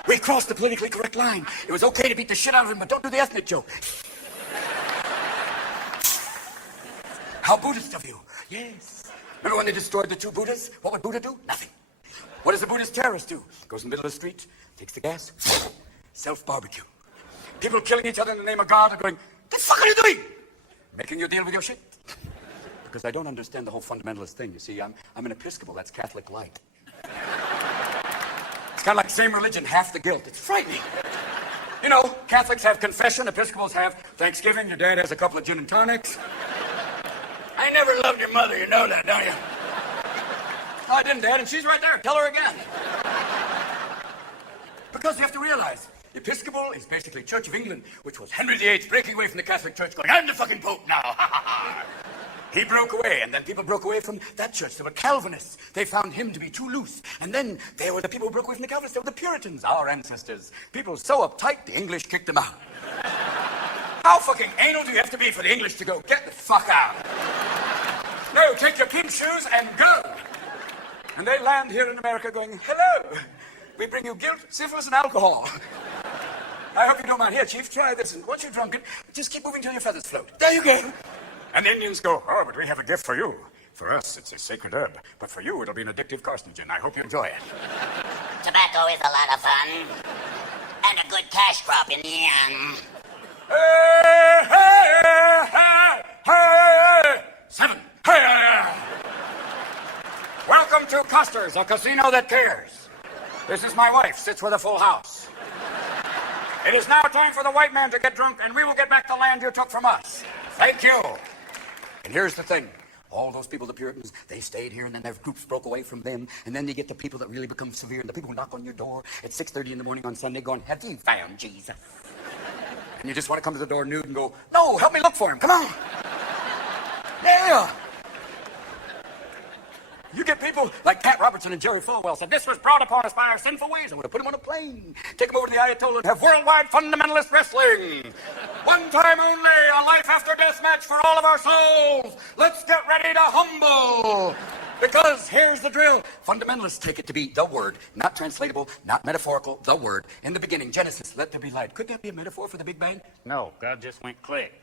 We crossed the politically correct line. It was okay to beat the shit out of him, but don't do the ethnic joke. How Buddhist of you. Yes. Remember when they destroyed the 2 Buddhas? What would Buddha do? Nothing. What does a Buddhist terrorist do? Goes in the middle of the street, takes the gas, self-barbecue. People killing each other in the name of God are going, the fuck are you doing? Making you deal with your shit. Because I don't understand the whole fundamentalist thing. You see, I'm an Episcopal, that's Catholic light. It's kind of like same religion, half the guilt. It's frightening. You know, Catholics have confession, Episcopals have Thanksgiving, your dad has a couple of gin and tonics. I never loved your mother, you know that, don't you? No, I didn't, Dad, and she's right there. Tell her again. Because you have to realize, Episcopal is basically Church of England, which was Henry VIII breaking away from the Catholic Church, going, I'm the fucking Pope now. He broke away, and then people broke away from that church. They were Calvinists. They found him to be too loose. And then they were the people who broke away from the Calvinists. They were the Puritans, our ancestors. People so uptight, the English kicked them out. How fucking anal do you have to be for the English to go, get the fuck out? No, take your pink shoes and go. And they land here in America going, hello. We bring you guilt, syphilis, and alcohol. I hope you don't mind. Here, Chief, try this. And once you're drunken, just keep moving till your feathers float. There you go. And the Indians go, oh, but we have a gift for you. For us, it's a sacred herb. But for you, it'll be an addictive carcinogen. I hope you enjoy it. Tobacco is a lot of fun. And a good cash crop in the end. Hey, hey, hey, hey, 7. Hey. Welcome to Custer's, a casino that cares. This is my wife, sits with a full house. It is now time for the white man to get drunk, and we will get back the land you took from us. Thank you. And here's the thing. All those people, the Puritans, they stayed here, and then their groups broke away from them, and then you get the people that really become severe, and the people who knock on your door at 6:30 in the morning on Sunday going, have you found Jesus? And you just want to come to the door nude and go, no, help me look for him, come on. Yeah. You get people like Pat Robertson and Jerry Falwell said, this was brought upon us by our sinful ways. I'm going to put him on a plane, take him over to the Ayatollah, and have worldwide fundamentalist wrestling. One time only, a life after death match for all of our souls. Let's get ready to humble. Because here's the drill. Fundamentalists take it to be the word, not translatable, not metaphorical, the word. In the beginning, Genesis, let there be light. Could that be a metaphor for the Big Bang? No, God just went click.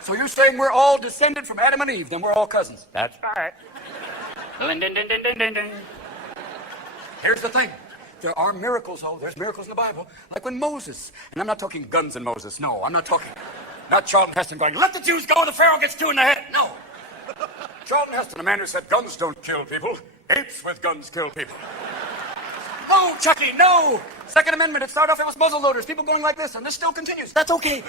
So you're saying we're all descended from Adam and Eve, then we're all cousins. That's right. Ding, ding, ding, ding, ding, ding, ding. Here's the thing. There are miracles, there's miracles in the Bible, like when Moses, and I'm not talking guns and Moses, no, I'm not talking, not Charlton Heston going, let the Jews go, the Pharaoh gets 2 in the head, no. Charlton Heston, a man who said guns don't kill people, apes with guns kill people. No, Chucky, no! Second Amendment, it started off, it was muzzle loaders, people going like this, and this still continues. That's okay.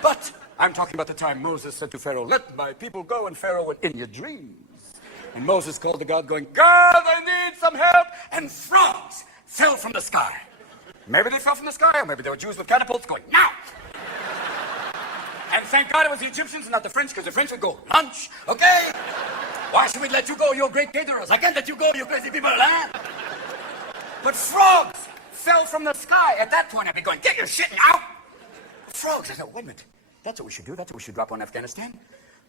But I'm talking about the time Moses said to Pharaoh, let my people go, and Pharaoh went, in your dreams. And Moses called to God going, God, I need some help, and frogs fell from the sky. Maybe they fell from the sky, or maybe they were Jews with catapults going, now! And thank God it was the Egyptians and not the French, because the French would go, lunch, okay? Why should we let you go, you great caterers? I can't let you go, you crazy people, huh? But frogs fell from the sky. At that point, I'd be going, get your shit out. Frogs. I thought, wait a minute. That's what we should do. That's what we should drop on Afghanistan.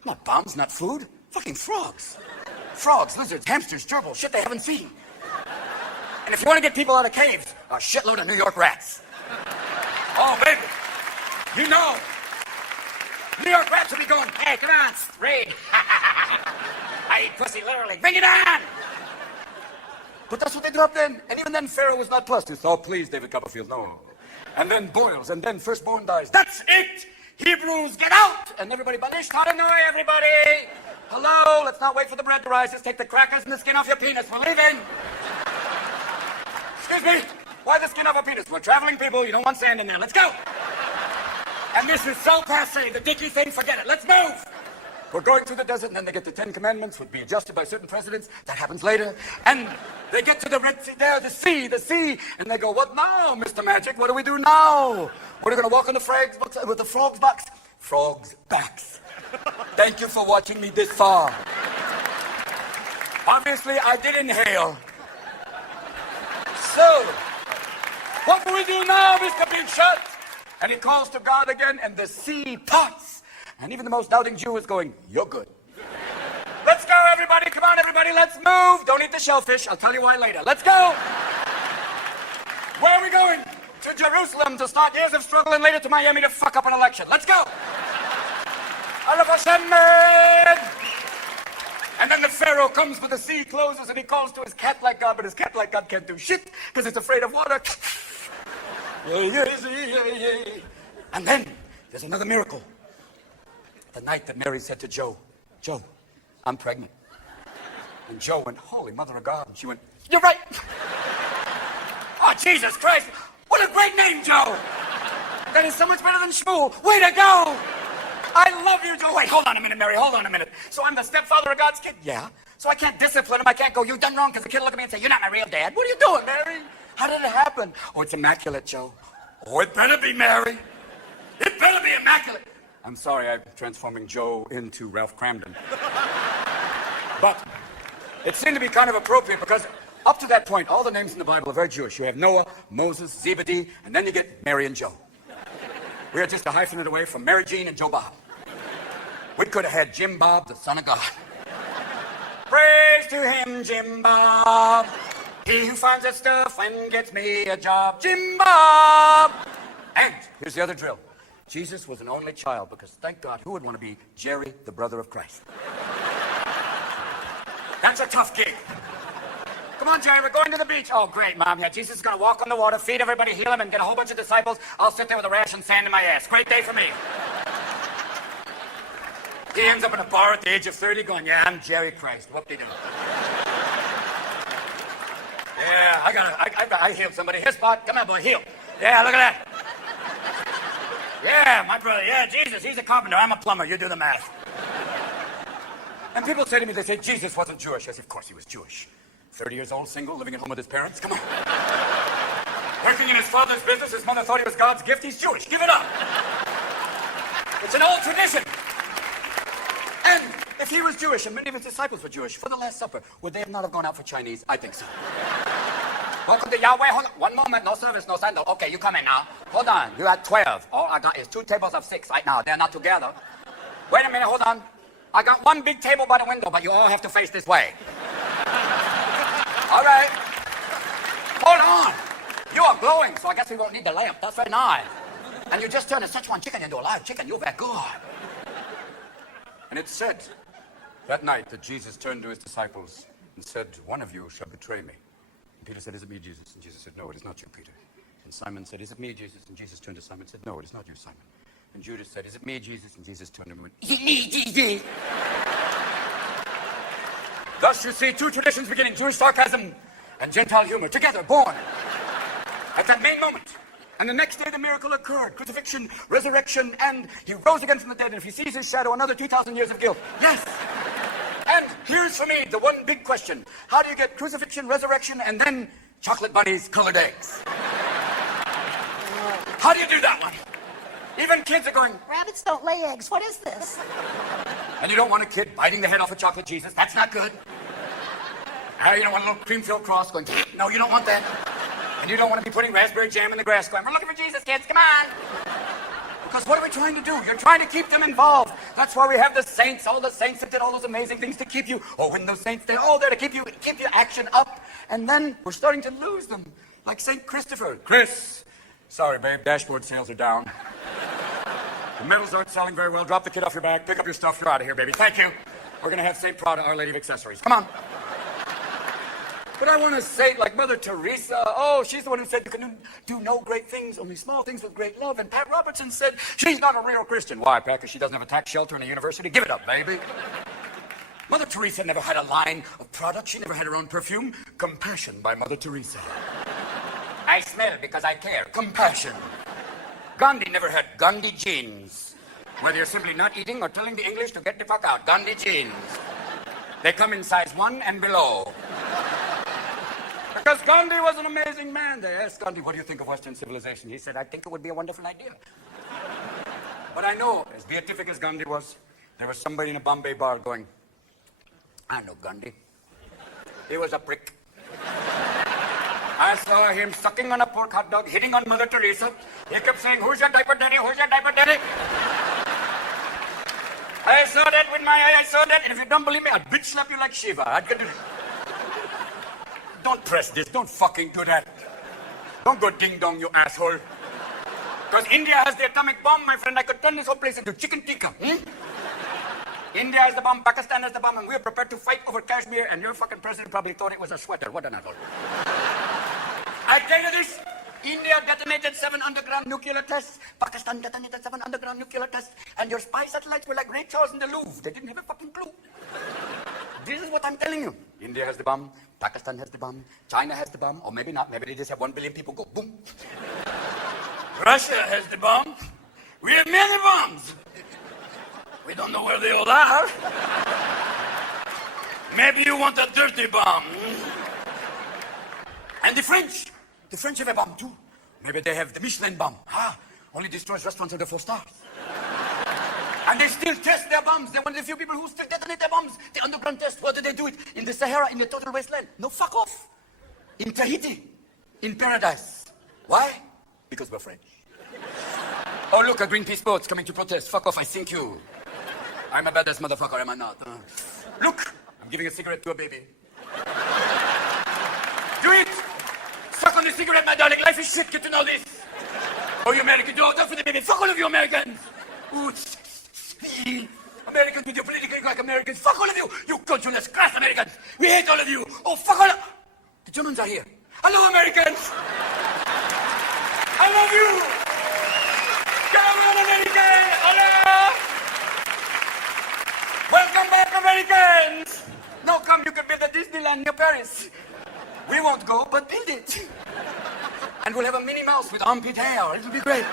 Not bombs, not food. Fucking frogs. Frogs, lizards, hamsters, gerbils, shit they haven't seen. And if you want to get people out of caves, a shitload of New York rats. Oh, baby. You know. New York rats will be going, hey, come on, raid. I eat pussy, literally. Bring it on. But that's what they dropped in. And even then, Pharaoh was not plussed. He thought, oh, please, David Copperfield, no. And then boils, and then firstborn dies. That's it! Hebrews, get out! And everybody, Banish, Taranoi, everybody! Hello, let's not wait for the bread to rise. Just take the crackers and the skin off your penis. We're leaving. Excuse me, why the skin off a penis? We're traveling people, you don't want sand in there. Let's go! And this is so passe, the dicky thing, forget it. Let's move! We're going through the desert, and then they get the 10 Commandments, would be adjusted by certain presidents. That happens later. And they get to the Red Sea there, the sea. And they go, what now, Mr. Magic? What do we do now? We're going to walk on the frogs with the frogs' backs. Frogs' backs. Thank you for watching me this far. Obviously, I did inhale. So, what do we do now, Mr. Big Shot? And he calls to God again, and the sea parts. And even the most doubting Jew is going, you're good. Let's go, everybody. Come on, everybody. Let's move. Don't eat the shellfish. I'll tell you why later. Let's go. Where are we going? To Jerusalem to start years of struggle and later to Miami to fuck up an election. Let's go. Allah Hashem. And then the Pharaoh comes, but the sea closes, and he calls to his cat like God, but his cat like God can't do shit because it's afraid of water. And then there's another miracle. The night that Mary said to Joe, I'm pregnant. And Joe went, holy mother of God. And she went, you're right. Oh, Jesus Christ. What a great name, Joe. That is so much better than Shmuel. Way to go. I love you, Joe. Wait, hold on a minute, Mary. Hold on a minute. So I'm the stepfather of God's kid? Yeah. So I can't discipline him. I can't go, you've done wrong, because the kid will look at me and say, you're not my real dad. What are you doing, Mary? How did it happen? Oh, it's immaculate, Joe. Oh, it better be Mary. It better be immaculate. I'm sorry, I'm transforming Joe into Ralph Cramden. But it seemed to be kind of appropriate because up to that point, all the names in the Bible are very Jewish. You have Noah, Moses, Zebedee, and then you get Mary and Joe. We are just a hyphenate away from Mary Jean and Joe Bob. We could have had Jim Bob, the son of God. Praise to him, Jim Bob. He who finds that stuff and gets me a job. Jim Bob! And here's the other drill. Jesus was an only child because, thank God, who would want to be Jerry, the brother of Christ? That's a tough gig. Come on, Jerry, we're going to the beach. Oh, great, Mom. Yeah, Jesus is going to walk on the water, feed everybody, heal them, and get a whole bunch of disciples. I'll sit there with a rash and sand in my ass. Great day for me. He ends up in a bar at the age of 30 going, yeah, I'm Jerry Christ. Whoop-de-doo. Yeah, I healed somebody. His spot. Come on, boy, heal. Yeah, look at that. Yeah, my brother. Yeah, Jesus, he's a carpenter. I'm a plumber. You do the math. And people say to me, they say, Jesus wasn't Jewish. I say, of course he was Jewish. 30 years old, single, living at home with his parents. Come on. Working in his father's business. His mother thought he was God's gift. He's Jewish. Give it up. It's an old tradition. And if he was Jewish, and many of his disciples were Jewish, for the Last Supper, would they not have gone out for Chinese? I think so. Welcome to Yahweh. Hold on. One moment. No service, no sandal. Okay, you come in now. Hold on. You had 12. All I got is 2 tables of 6 right now. They're not together. Wait a minute. Hold on. I got 1 big table by the window, but you all have to face this way. All right. Hold on. You are glowing, so I guess we won't need the lamp. That's very nice. And you just turned a Szechuan chicken into a live chicken. You're very good. And it said that night that Jesus turned to his disciples and said, one of you shall betray me. And Peter said, is it me, Jesus? And Jesus said, no, it is not you, Peter. And Simon said, is it me, Jesus? And Jesus turned to Simon and said, no, it is not you, Simon. And Judas said, is it me, Jesus? And Jesus turned to him and went, is it me, Jesus? Thus you see 2 traditions beginning, Jewish sarcasm and Gentile humor, together, born at that main moment. And the next day the miracle occurred, crucifixion, resurrection, and he rose again from the dead. And if he sees his shadow, another 2,000 years of guilt. Yes! And here's for me the one big question. How do you get crucifixion, resurrection, and then chocolate bunnies, colored eggs? How do you do that one? Even kids are going, Rabbits don't lay eggs. What is this? and you don't want a kid biting the head off a chocolate Jesus. That's not good. You don't want a little cream-filled cross going, no, you don't want that. And you don't want to be putting raspberry jam in the grass going, we're looking for Jesus, kids, come on. Because what are we trying to do? You're trying to keep them involved. That's why we have the saints, all the saints that did all those amazing things to keep you. Oh, when those saints, they're all there to keep your action up. And then we're starting to lose them. Like St. Christopher. Chris. Sorry, babe, dashboard sales are down. The medals aren't selling very well. Drop the kid off your back. Pick up your stuff. You're out of here, baby. Thank you. We're going to have St. Prada, Our Lady of Accessories. Come on. But I want to say, like Mother Teresa, oh, she's the one who said you can do no great things, only small things with great love. And Pat Robertson said she's not a real Christian. Why, Pat? Because she doesn't have a tax shelter in a university? Give it up, baby. Mother Teresa never had a line of products. She never had her own perfume. Compassion by Mother Teresa. I smell because I care. Compassion. Gandhi never had Gandhi jeans. Whether you're simply not eating or telling the English to get the fuck out. Gandhi jeans. They come in size 1 and below. Because Gandhi was an amazing man. They asked Gandhi, what do you think of Western civilization? He said, I think it would be a wonderful idea. But I know, as beatific as Gandhi was, there was somebody in a Bombay bar going, I know Gandhi. He was a prick. I saw him sucking on a pork hot dog, hitting on Mother Teresa. He kept saying, who's your diaper daddy? Who's your diaper daddy? I saw that with my eye, I saw that. And if you don't believe me, I'd bitch slap you like Shiva. I'd get it. Don't press this. Don't fucking do that. Don't go ding-dong, you asshole. Because India has the atomic bomb, my friend. I could turn this whole place into chicken tikka. India has the bomb, Pakistan has the bomb, and we're prepared to fight over Kashmir, and your fucking president probably thought it was a sweater. What an asshole. I tell you this, India detonated 7 underground nuclear tests, Pakistan detonated 7 underground nuclear tests, and your spy satellites were like Ray Charles in the Louvre. They didn't have a fucking clue. This is what I'm telling you. India has the bomb, Pakistan has the bomb, China has the bomb, or maybe not. Maybe they just have 1 billion people go boom. Russia has the bomb. We have many bombs. We don't know where they all are. Maybe you want a dirty bomb. And the French. The French have a bomb too. Maybe they have the Michelin bomb. Only destroys restaurants under 4 stars. And they still test their bombs. They're one of the few people who still detonate their bombs. The underground test, where do they do it? In the Sahara, in the total wasteland. No, fuck off. In Tahiti. In paradise. Why? Because we're French. Oh, look, a Greenpeace boat's coming to protest. Fuck off, I sink you. I'm a badass motherfucker, am I not? Look, I'm giving a cigarette to a baby. Do it! Suck on the cigarette, my darling. Life is shit, get to know this. Oh, you Americans, do it for the baby. Fuck all of you Americans. Ooh, Americans with your politically correct Americans. Fuck all of you. You cultureless, crass Americans. We hate all of you. Oh, fuck all of... The Germans are here. Hello, Americans. I love you. Come on, America. Hello. Welcome back, Americans. Now come, you can build a Disneyland near Paris. We won't go, but build it. And we'll have a Minnie Mouse with armpit hair. It'll be great.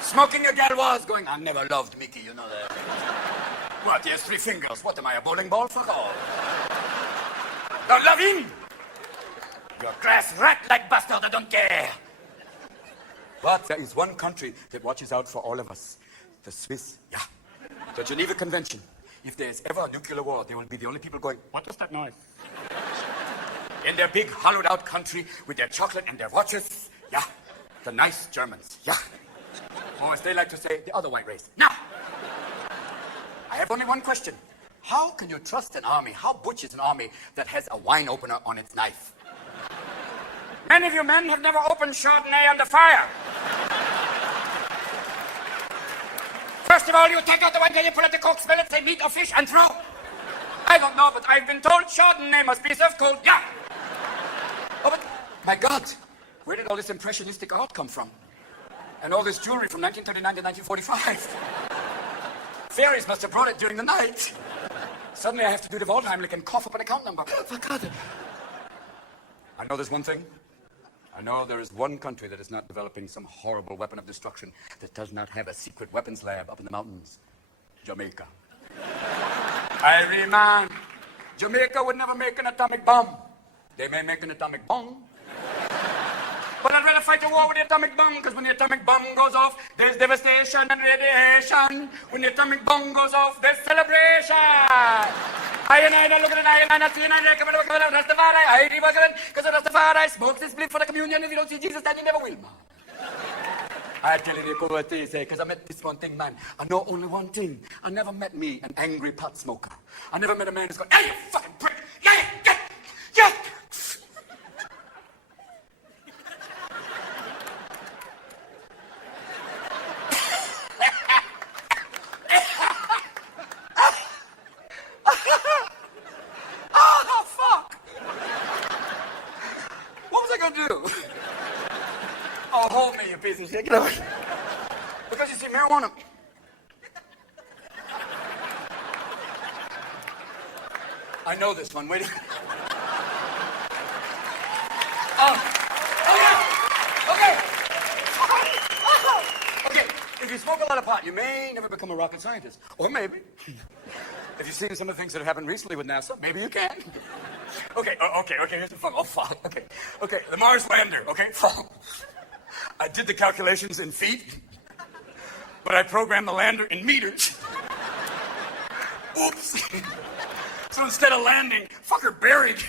Smoking a gal was going, I never loved Mickey, you know that. What, he has 3 fingers. What, am I, a bowling ball? Fuck off. Don't love him. You're a class rat-like bastard, I don't care. But there is one country that watches out for all of us. The Swiss, yeah. The Geneva Convention. If there is ever a nuclear war, they will be the only people going, what is that noise? In their big, hollowed-out country with their chocolate and their watches, yeah. The nice Germans, yeah. Or as they like to say, the other white race. Now, I have only one question. How can you trust an army? How butch is an army that has a wine opener on its knife? Many of you men have never opened Chardonnay under fire. First of all, you take out the wine, then you pull out the cork, smell it, say meat or fish, and throw. I don't know, but I've been told Chardonnay must be served cold. Yeah. Oh, but, my God, where did all this impressionistic art come from? And all this jewelry from 1939 to 1945. Fairies must have brought it during the night. Suddenly I have to do the Waldheimlich and cough up an account number. Oh, God. I know there's one thing. I know there is one country that is not developing some horrible weapon of destruction that does not have a secret weapons lab up in the mountains. Jamaica. Irie man. Jamaica would never make an atomic bomb. They may make an atomic bomb. But I'd rather fight a war with the atomic bomb, because when the atomic bomb goes off, there's devastation and radiation. When the atomic bomb goes off, there's celebration. I don't look at an eye, and I see an eye, Rastafari, I ain't even because Rastafari smokes his split for the communion. If you don't see Jesus, then you never will, man. I tell you what they say, because I met this one thing, man. I know only one thing. I never met me, an angry pot smoker. I never met a man who's going, hey, you fucking prick! Yeah! Oh, fuck! What was I going to do? Oh, hold me, you piece of shit. Get over. Because you see, marijuana... I know this one. Wait. Okay. Okay, if you smoke a lot of pot, you may never become a rocket scientist. Or maybe. If you've seen some of the things that have happened recently with NASA, maybe you can. Okay, here's the fun. Oh, fuck. Okay, the Mars lander, okay? I did the calculations in feet, but I programmed the lander in meters. Oops. So instead of landing, fucker buried.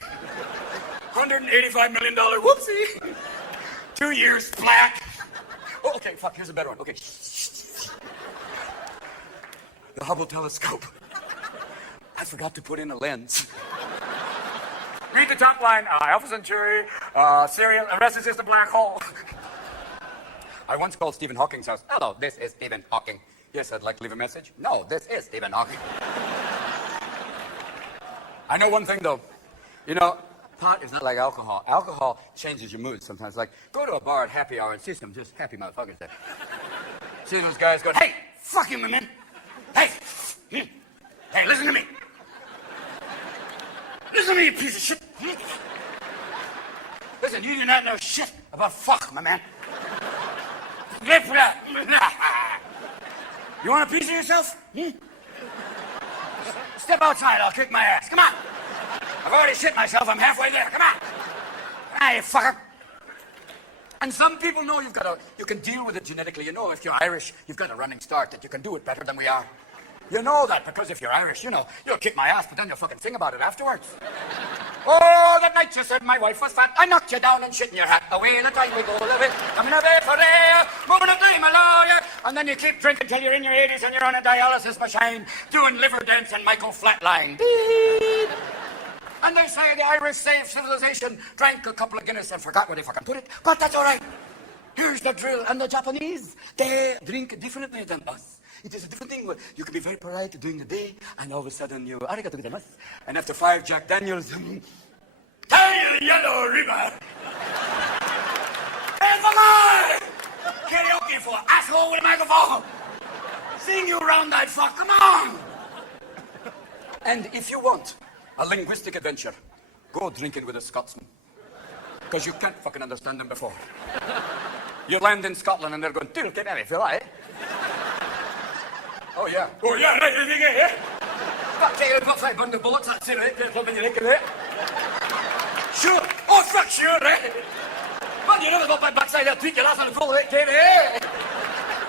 $185 million, whoopsie. 2 years flat. Oh, okay, fuck, here's a better one. Okay. The Hubble telescope. I forgot to put in a lens. Read the top line, Alpha Centauri, Sirius, the rest is just a black hole. I once called Stephen Hawking's house. Hello, this is Stephen Hawking. Yes, I'd like to leave a message. No, this is Stephen Hawking. I know one thing, though. You know, pot is not like alcohol. Alcohol changes your mood sometimes. Like, go to a bar at happy hour and see some just happy motherfuckers there. See those guys going, hey, fuck you, my man. Hey, hey, listen to me. Listen to me, you piece of shit. Listen, you do not know shit about fuck, my man. You want a piece of yourself? Step outside, I'll kick my ass. Come on. I've already shit myself. I'm halfway there. Come on. Ah, you fucker. And some people know you can deal with it genetically. You know, if you're Irish, you've got a running start that you can do it better than we are. You know that because if you're Irish, you'll kick my ass, but then you'll fucking sing about it afterwards. Oh, that night you said my wife was fat, I knocked you down and shit in your hat. Away the time we go, away, coming away for air, moving a dream, my lawyer. And then you keep drinking till you're in your 80s and you're on a dialysis machine, doing liver dance and Michael Flatline. Beep. And they say the Irish saved civilization, drank a couple of Guinness and forgot where they fucking put it, but that's all right. Here's the drill, and the Japanese, they drink differently than us. It is a different thing. You can be very polite during the day, and all of a sudden you arigato gozaimasu. And after 5 Jack Daniels, Tell Yellow River. Hey, fuck on! Karaoke for asshole with a microphone. Sing you round-eyed fuck, come on! And if you want a linguistic adventure, go drinking with a Scotsman. Because you can't fucking understand them before. You land in Scotland and they're going, "Dude, get if you like." Oh yeah, right, yeah. Fuck yeah, you've got 5 bundle bullets, that's it, right? There's something you think of it. Sure, oh fuck sure, right? Well, you never got my backside there, tweak your ass on the floor, right, Katie, eh?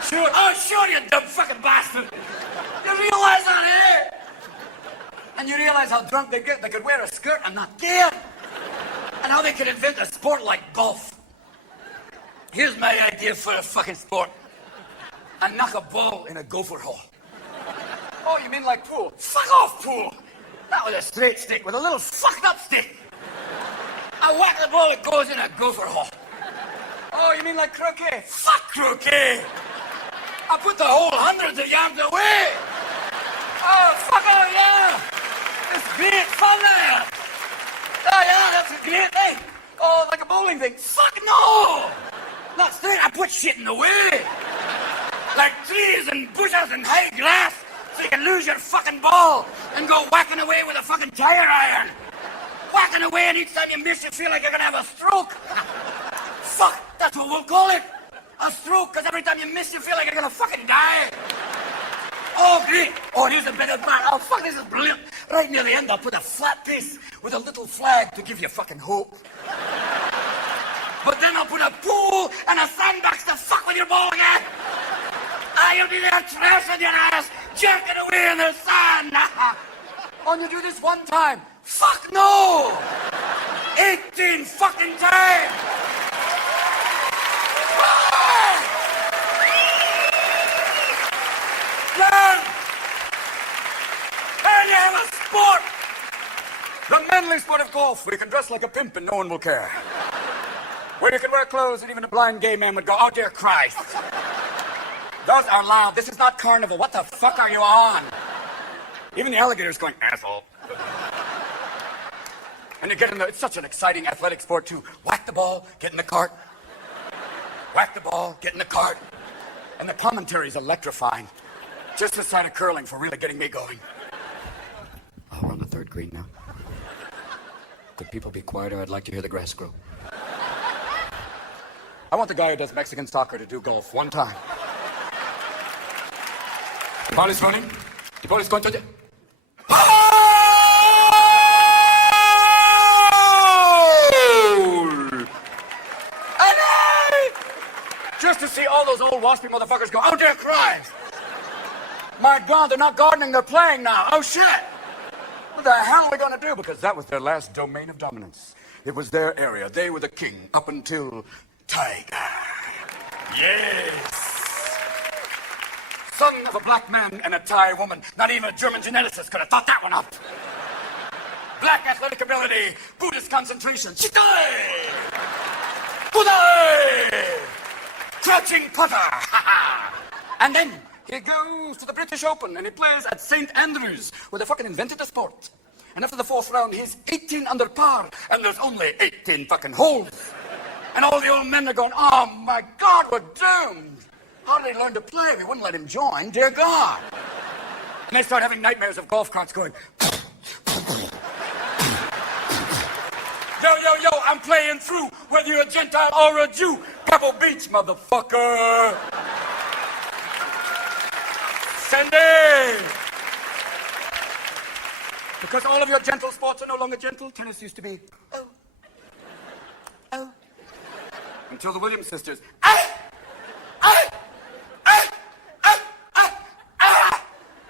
Sure, oh sure, you dumb fucking bastard. You realise that, eh? And you realise how drunk they get, they could wear a skirt and not care. And how they could invent a sport like golf. Here's my idea for a fucking sport. I knock a ball in a gopher hole. Oh, you mean like pool? Fuck off, pool! That was a straight stick with a little fucked up stick. I whack the ball, it goes in a gopher hole. Oh, you mean like croquet? Fuck croquet! I put the whole hundreds of yards away! Oh, fuck oh, yeah! It's great fun there! Oh, yeah, that's a great thing! Oh, like a bowling thing? Fuck no! Not straight, I put shit in the way! Like trees and bushes and high grass, so you can lose your fucking ball and go whacking away with a fucking tire iron. Whacking away, and each time you miss, you feel like you're gonna have a stroke. Fuck, that's what we'll call it. A stroke, because every time you miss, you feel like you're gonna fucking die. Oh, great. Oh, here's a better part. Oh, fuck, this is brilliant. Right near the end, I'll put a flat piece with a little flag to give you fucking hope. But then I'll put a pool and a sandbox to fuck with your ball again. You'll be there trashing your ass, jerking away in the sun. Oh, you do this one time. Fuck no! 18 fucking times! Learn! And you have a sport! The manly sport of golf, where you can dress like a pimp and no one will care. Where you can wear clothes and even a blind gay man would go, "Oh, dear Christ." Those are loud. This is not carnival. What the fuck are you on? Even the alligator's going, "Asshole." And you get in it's such an exciting athletic sport too. Whack the ball, get in the cart. Whack the ball, get in the cart. And the commentary's electrifying. Just the side of curling for really getting me going. Oh, we're on the 3rd green now. Could people be quieter? I'd like to hear the grass grow. I want the guy who does Mexican soccer to do golf one time. The ball is running. The ball is going to the... Just to see all those old waspy motherfuckers go, "Oh, dear Christ! My God, they're not gardening, they're playing now. Oh, shit! What the hell are we going to do?" Because that was their last domain of dominance. It was their area. They were the king up until Tiger. Yes! Son of a black man and a Thai woman. Not even a German geneticist could have thought that one up. Black athletic ability, Buddhist concentration. Shitai! Budai! Crouching putter. And then he goes to the British Open and he plays at St. Andrews, where they fucking invented the sport. And after the 4th round, he's 18 under par, and there's only 18 fucking holes. And all the old men are going, "Oh my God, we're doomed. How did he learn to play? We wouldn't let him join, dear God." And they start having nightmares of golf carts going, Yo, I'm playing through, whether you're a Gentile or a Jew. Pebble Beach, motherfucker. Send it. Because all of your gentle sports are no longer gentle. Tennis used to be, oh. Until the Williams sisters,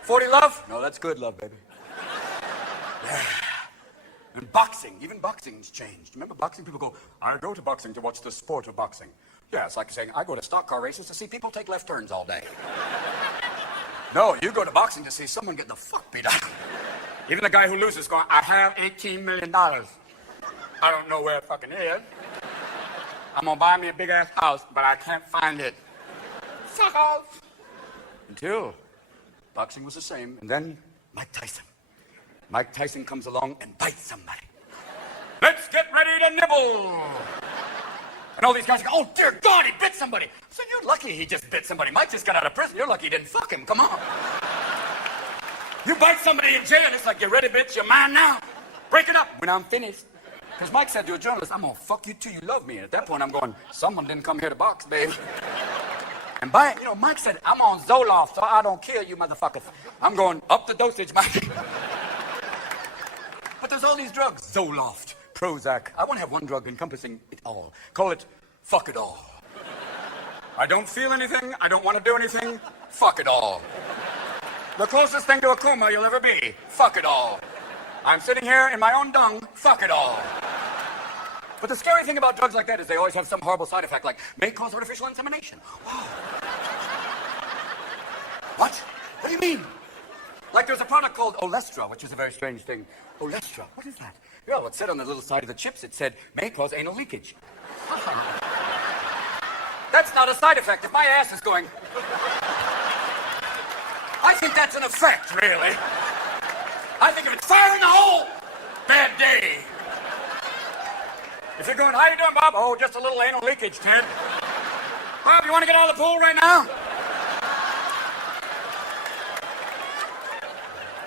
40 love? No, that's good love, baby. Yeah. And boxing, even boxing's changed. Remember boxing? People go, I go to boxing to watch the sport of boxing. Yeah, it's like saying, I go to stock car races to see people take left turns all day. No, you go to boxing to see someone get the fuck beat out. Even the guy who loses going, I have $18 million. I don't know where it fucking is. I'm gonna buy me a big ass house, but I can't find it. Fuck off. Until boxing was the same, and then Mike Tyson. Mike Tyson comes along and bites somebody. Let's get ready to nibble. And all these guys go, oh dear God, he bit somebody. So you're lucky he just bit somebody. Mike just got out of prison. You're lucky he didn't fuck him. Come on. You bite somebody in jail, it's like, you ready, bitch? You're mine now. Break it up when I'm finished. Because Mike said to a journalist, I'm gonna fuck you till you love me. And at that point, I'm going, someone didn't come here to box, babe. And Mike said, I'm on Zoloft, so I don't kill you motherfuckers. I'm going up the dosage, Mike. But there's all these drugs. Zoloft, Prozac. I want to have one drug encompassing it all. Call it fuck it all. I don't feel anything. I don't want to do anything. Fuck it all. The closest thing to a coma you'll ever be. Fuck it all. I'm sitting here in my own dung. Fuck it all. But the scary thing about drugs like that is they always have some horrible side effect, like may cause artificial insemination. Wow. What? What do you mean? Like there's a product called Olestra, which is a very strange thing. Olestra, what is that? Well, it said on the little side of the chips, it said, may cause anal leakage. That's not a side effect. If my ass is going... I think that's an effect, really. I think if it's fire in the hole, bad day. If you're going, how you doing, Bob? Oh, just a little anal leakage, Ted. Bob, you want to get out of the pool right now?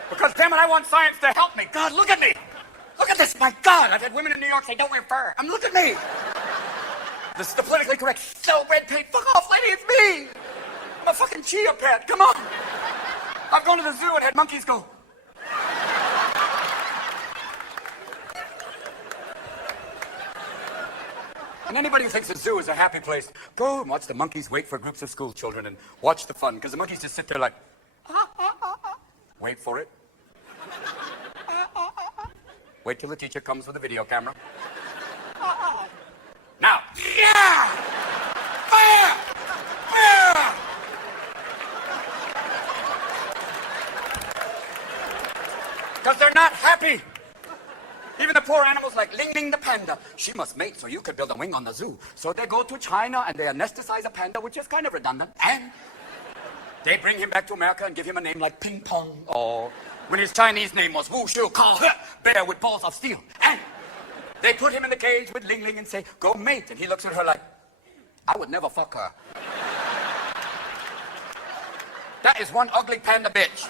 Because, damn it, I want science to help me. God, look at me. Look at this, my God. I've had women in New York say, don't wear fur. Look at me. This is the politically correct, so red paint. Fuck off, lady, it's me. I'm a fucking chia pet. Come on. I've gone to the zoo and had monkeys go. And anybody who thinks the zoo is a happy place, go and watch the monkeys wait for groups of school children and watch the fun. Because the monkeys just sit there like, wait for it. Wait till the teacher comes with a video camera. Now, yeah! Fire! Yeah! Because they're not happy. Even the poor animals like Ling Ling the panda. She must mate so you could build a wing on the zoo. So they go to China and they anesthetize a panda, which is kind of redundant. And they bring him back to America and give him a name like Ping Pong. Or when his Chinese name was Wu Shu Kao, bear with balls of steel. And they put him in the cage with Ling Ling and say, go mate. And he looks at her like, I would never fuck her. That is one ugly panda bitch.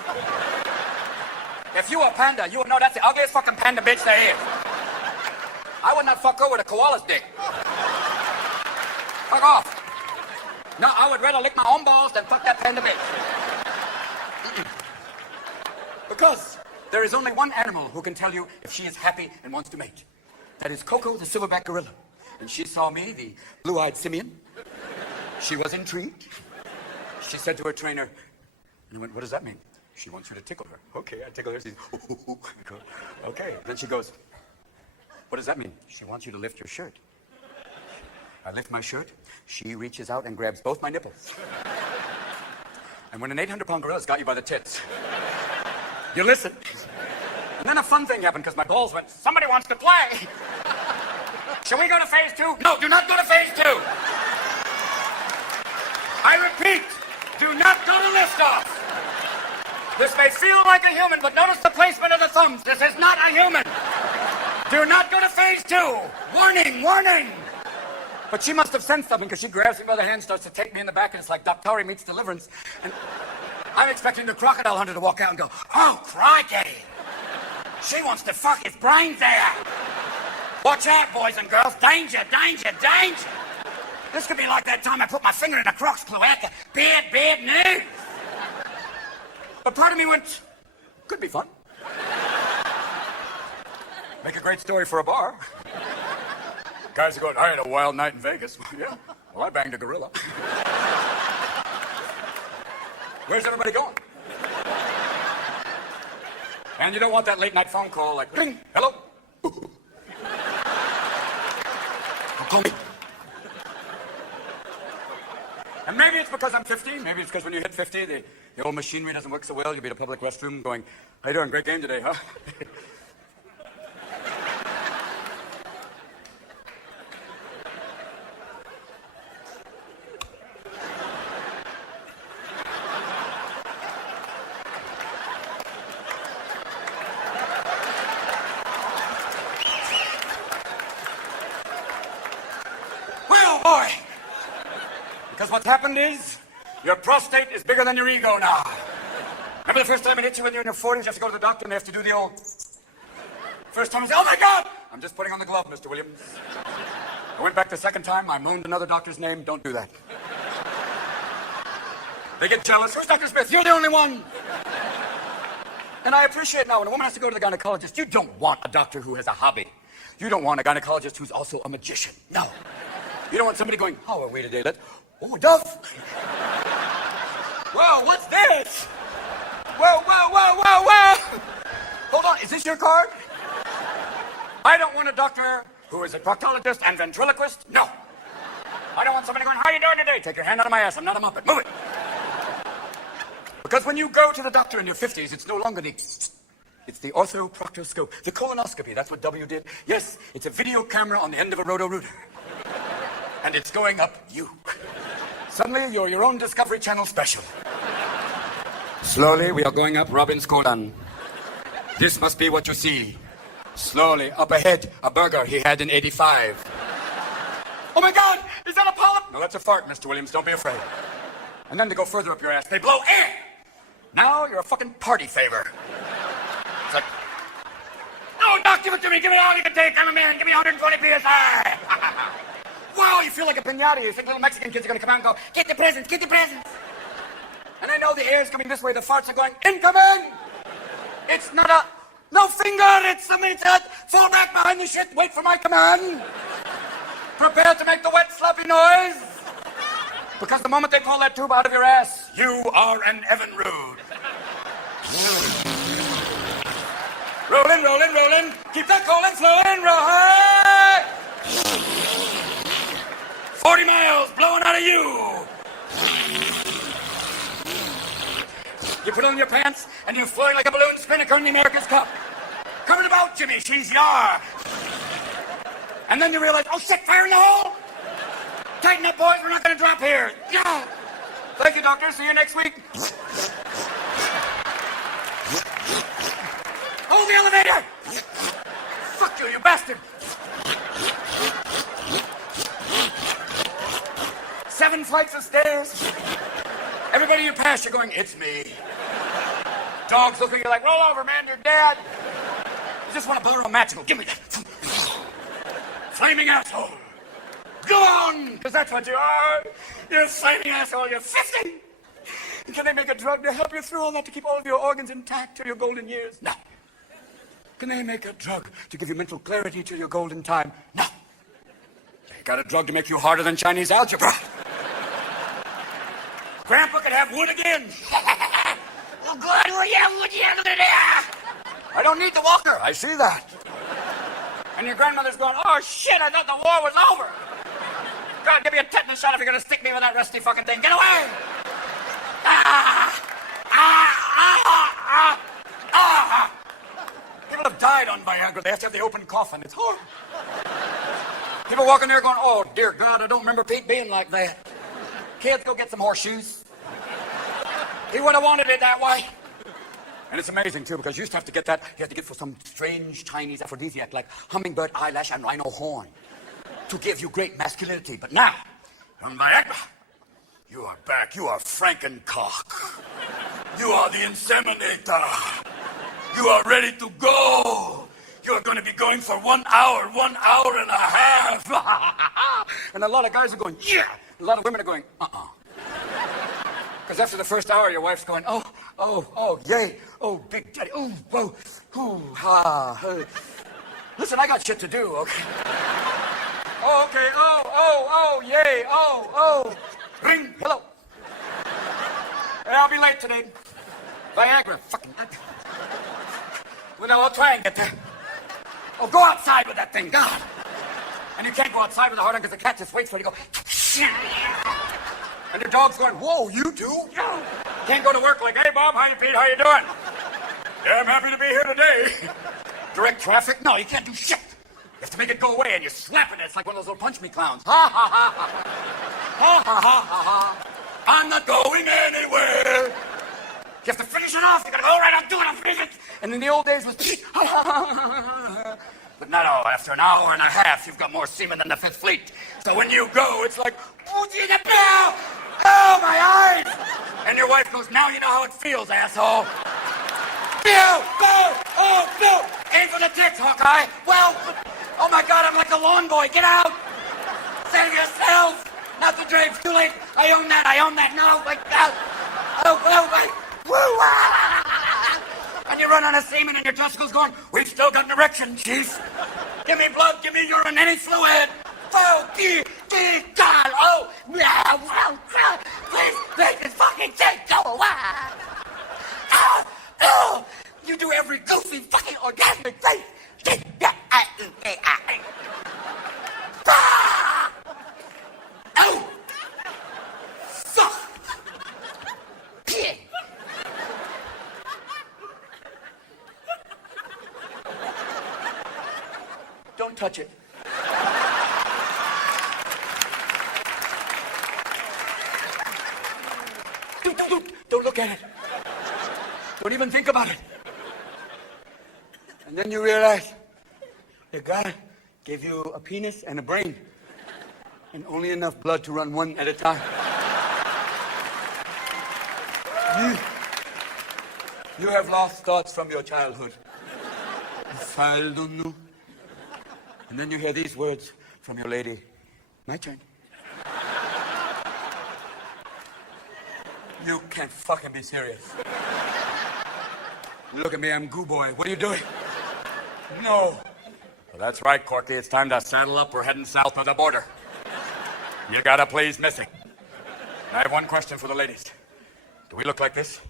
If you were a panda, you would know that's the ugliest fucking panda bitch there is. I would not fuck her with a koala's dick. Fuck off. No, I would rather lick my own balls than fuck that panda bitch. Because there is only one animal who can tell you if she is happy and wants to mate. That is Coco, the silverback gorilla. And she saw me, the blue-eyed simian. She was intrigued. She said to her trainer, and I went, what does that mean? She wants you to tickle her. Okay, I tickle her. She's, ooh. Okay. Then she goes, what does that mean? She wants you to lift your shirt. I lift my shirt. She reaches out and grabs both my nipples. And when an 800-pound gorilla's got you by the tits, you listen. And then a fun thing happened because my balls went, somebody wants to play. Shall we go to phase 2? No, do not go to phase 2. I repeat, do not go to liftoff. This may feel like a human, but notice the placement of the thumbs. This is not a human. Do not go to phase 2. Warning, warning. But she must have sensed something because she grabs me by the hand, starts to take me in the back, and it's like Doctor meets Deliverance. And I'm expecting the crocodile hunter to walk out and go, oh, crikey. She wants to fuck his brains out. Watch out, boys and girls. Danger, danger, danger. This could be like that time I put my finger in a croc's cloaca. Bad news. But part of me went, could be fun. Make a great story for a bar. Guys are going, I had a wild night in Vegas. Yeah, well, I banged a gorilla. Where's everybody going? And you don't want that late night phone call like, ring, hello? Don't call me. And maybe it's because I'm 50. Maybe it's because when you hit 50, the old machinery doesn't work so well. You'll be at a public restroom going, how you doing? Great game today, huh? Well, boy. Because what's happened is, your prostate is bigger than your ego now. Remember the first time it hit you when you're in your 40s, you have to go to the doctor and they have to do the old... First time I say, oh my God! I'm just putting on the glove, Mr. Williams. I went back the second time, I moaned another doctor's name, don't do that. They get jealous, who's Dr. Smith? You're the only one! And I appreciate now, when a woman has to go to the gynecologist, you don't want a doctor who has a hobby. You don't want a gynecologist who's also a magician. No. You don't want somebody going, how are we today? Oh, Duff! Whoa, what's this? Whoa, whoa, whoa, whoa, whoa! Hold on, is this your card? I don't want a doctor who is a proctologist and ventriloquist. No. I don't want somebody going, how are you doing today? Take your hand out of my ass, I'm not a muppet. Move it. Because when you go to the doctor in your 50s, it's no longer it's the orthoproctoscope, the colonoscopy. That's what W did. Yes, it's a video camera on the end of a roto-rooter. And it's going up you. Suddenly, you're your own Discovery Channel special. Slowly, we are going up Robin's colon. This must be what you see. Slowly, up ahead, a burger he had in 85. Oh my God, is that a polyp? No, that's a fart, Mr. Williams, don't be afraid. And then to go further up your ass, they blow air. Now you're a fucking party favor. It's like, no, Doc, give it to me, give me all you can take, I'm a man, give me 120 PSI. Wow, you feel like a piñata. You think little Mexican kids are going to come out and go, get the presents, get the presents. And I know the air's coming this way, the farts are going, incoming! It's not a, no finger, it's a minute, fall back behind the shit, wait for my command. Prepare to make the wet, sloppy noise. Because the moment they pull that tube out of your ass, you are an Evan Rude. Rolling, rolling, rolling, keep that colon flowing, right? 40 miles blowing out of you. You put on your pants and you're floating like a balloon spinnaker in the America's Cup. Coming about, Jimmy, she's yar. And then you realize, oh shit, fire in the hole. Tighten up, boys, we're not going to drop here. Yeah. Thank you, doctor. See you next week. Oh, the elevator. Fuck you, you bastard. 7 flights of stairs. Everybody you pass, you're going, it's me. Dogs looking at you like, roll over, man, you're dead. You just want to borrow a match and go, give me that. Flaming asshole. Go on, because that's what you are. You're a flaming asshole, you're 50. And can they make a drug to help you through all that to keep all of your organs intact till your golden years? No. Can they make a drug to give you mental clarity till your golden time? No. They got a drug to make you harder than Chinese algebra. Grandpa could have wood again. Oh, good. Oh, yeah, wood, yeah, look at that. I don't need the walker. I see that. And your grandmother's going, oh, shit, I thought the war was over. God, give me a tetanus shot if you're going to stick me with that rusty fucking thing. Get away. People have died on Viagra. They have to have the open coffin. It's horrible. People walking there going, oh, dear God, I don't remember Pete being like that. Kids, go get some horseshoes. He would have wanted it that way. And it's amazing, too, because you used to have to get that. You had to get for some strange Chinese aphrodisiac like hummingbird eyelash and rhino horn to give you great masculinity. But now, on Viagra, you are back. You are Frankencock. You are the inseminator. You are ready to go. You're going to be going for 1 hour, 1 hour and a half. And a lot of guys are going, yeah. A lot of women are going, uh-uh. Because after the first hour, your wife's going, oh, yay, oh, big daddy, oh, whoa, oh, ha. Listen, I got shit to do, okay? Oh, okay. Oh, yay. Oh. Ring. Hello. Hey, I'll be late today. Viagra. Fucking. Well, now I'll try and get there. Oh, go outside with that thing, God. And you can't go outside with the hard on because the cat just waits for you to go. And your dog's going, whoa, you too? Can't go to work like, hey, Bob, hi, Pete, how you doing? Yeah, I'm happy to be here today. Direct traffic? No, you can't do shit. You have to make it go away, and you're slapping it. It's like one of those little punch me clowns. Ha, ha, ha, ha. Ha, ha, ha, ha, ha. I'm not going anywhere. You have to finish it off. You gotta go, all right, I'll do it, I'll finish it. And in the old days was, but not all. After an hour and a half, you've got more semen than the Fifth Fleet. So when you go, it's like, oh, my eyes. And your wife goes, now you know how it feels, asshole. Go, oh, no. Aim for the tits, Hawkeye. Well, oh my God, I'm like a lawn boy. Get out. Save yourself. Not the drapes. Too late. I own that. No, my God. Oh, my. Woo! And you run on a semen and your testicles going, we've still got an erection, chief. Give me blood, give me urine, any fluid. Oh, dear God. Oh, please, make this fucking thing go away. Oh, you do every goofy fucking orgasmic thing. Oh, fuck. Don't touch it. Don't look at it. Don't even think about it. And then you realize that God gave you a penis and a brain, and only enough blood to run one at a time. You have lost thoughts from your childhood. And then you hear these words from your lady. My turn. You can't fucking be serious. Look at me, I'm goo boy. What are you doing? No. Well, that's right, Corky. It's time to saddle up. We're heading south of the border. You got a please missing. I have one question for the ladies. Do we look like this?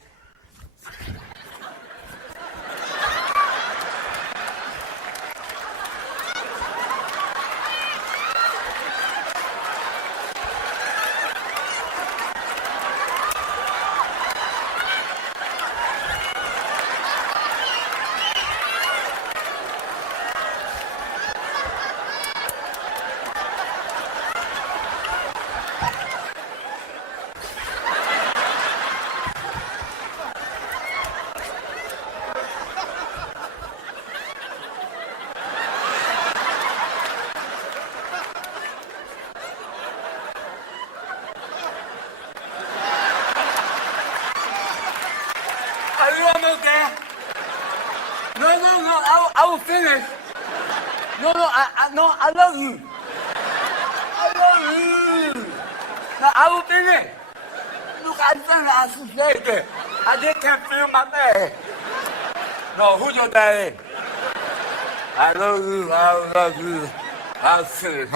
I will finish. I love you. No, I will finish. Look, I'm finished. I just can't feel my bed. No, who's your daddy? I love you. I'll finish.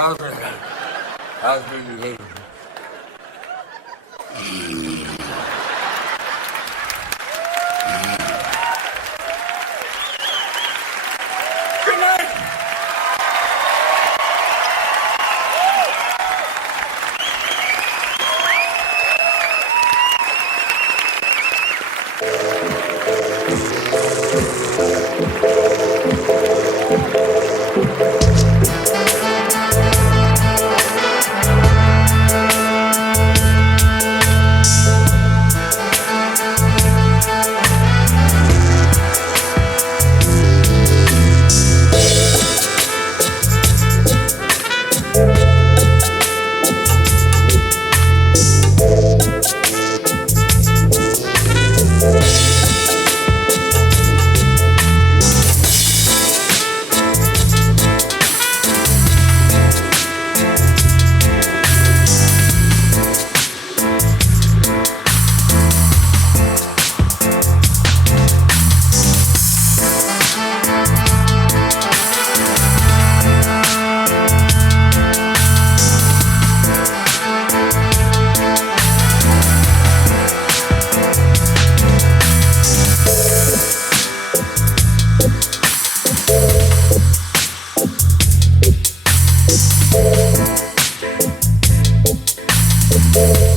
Bye.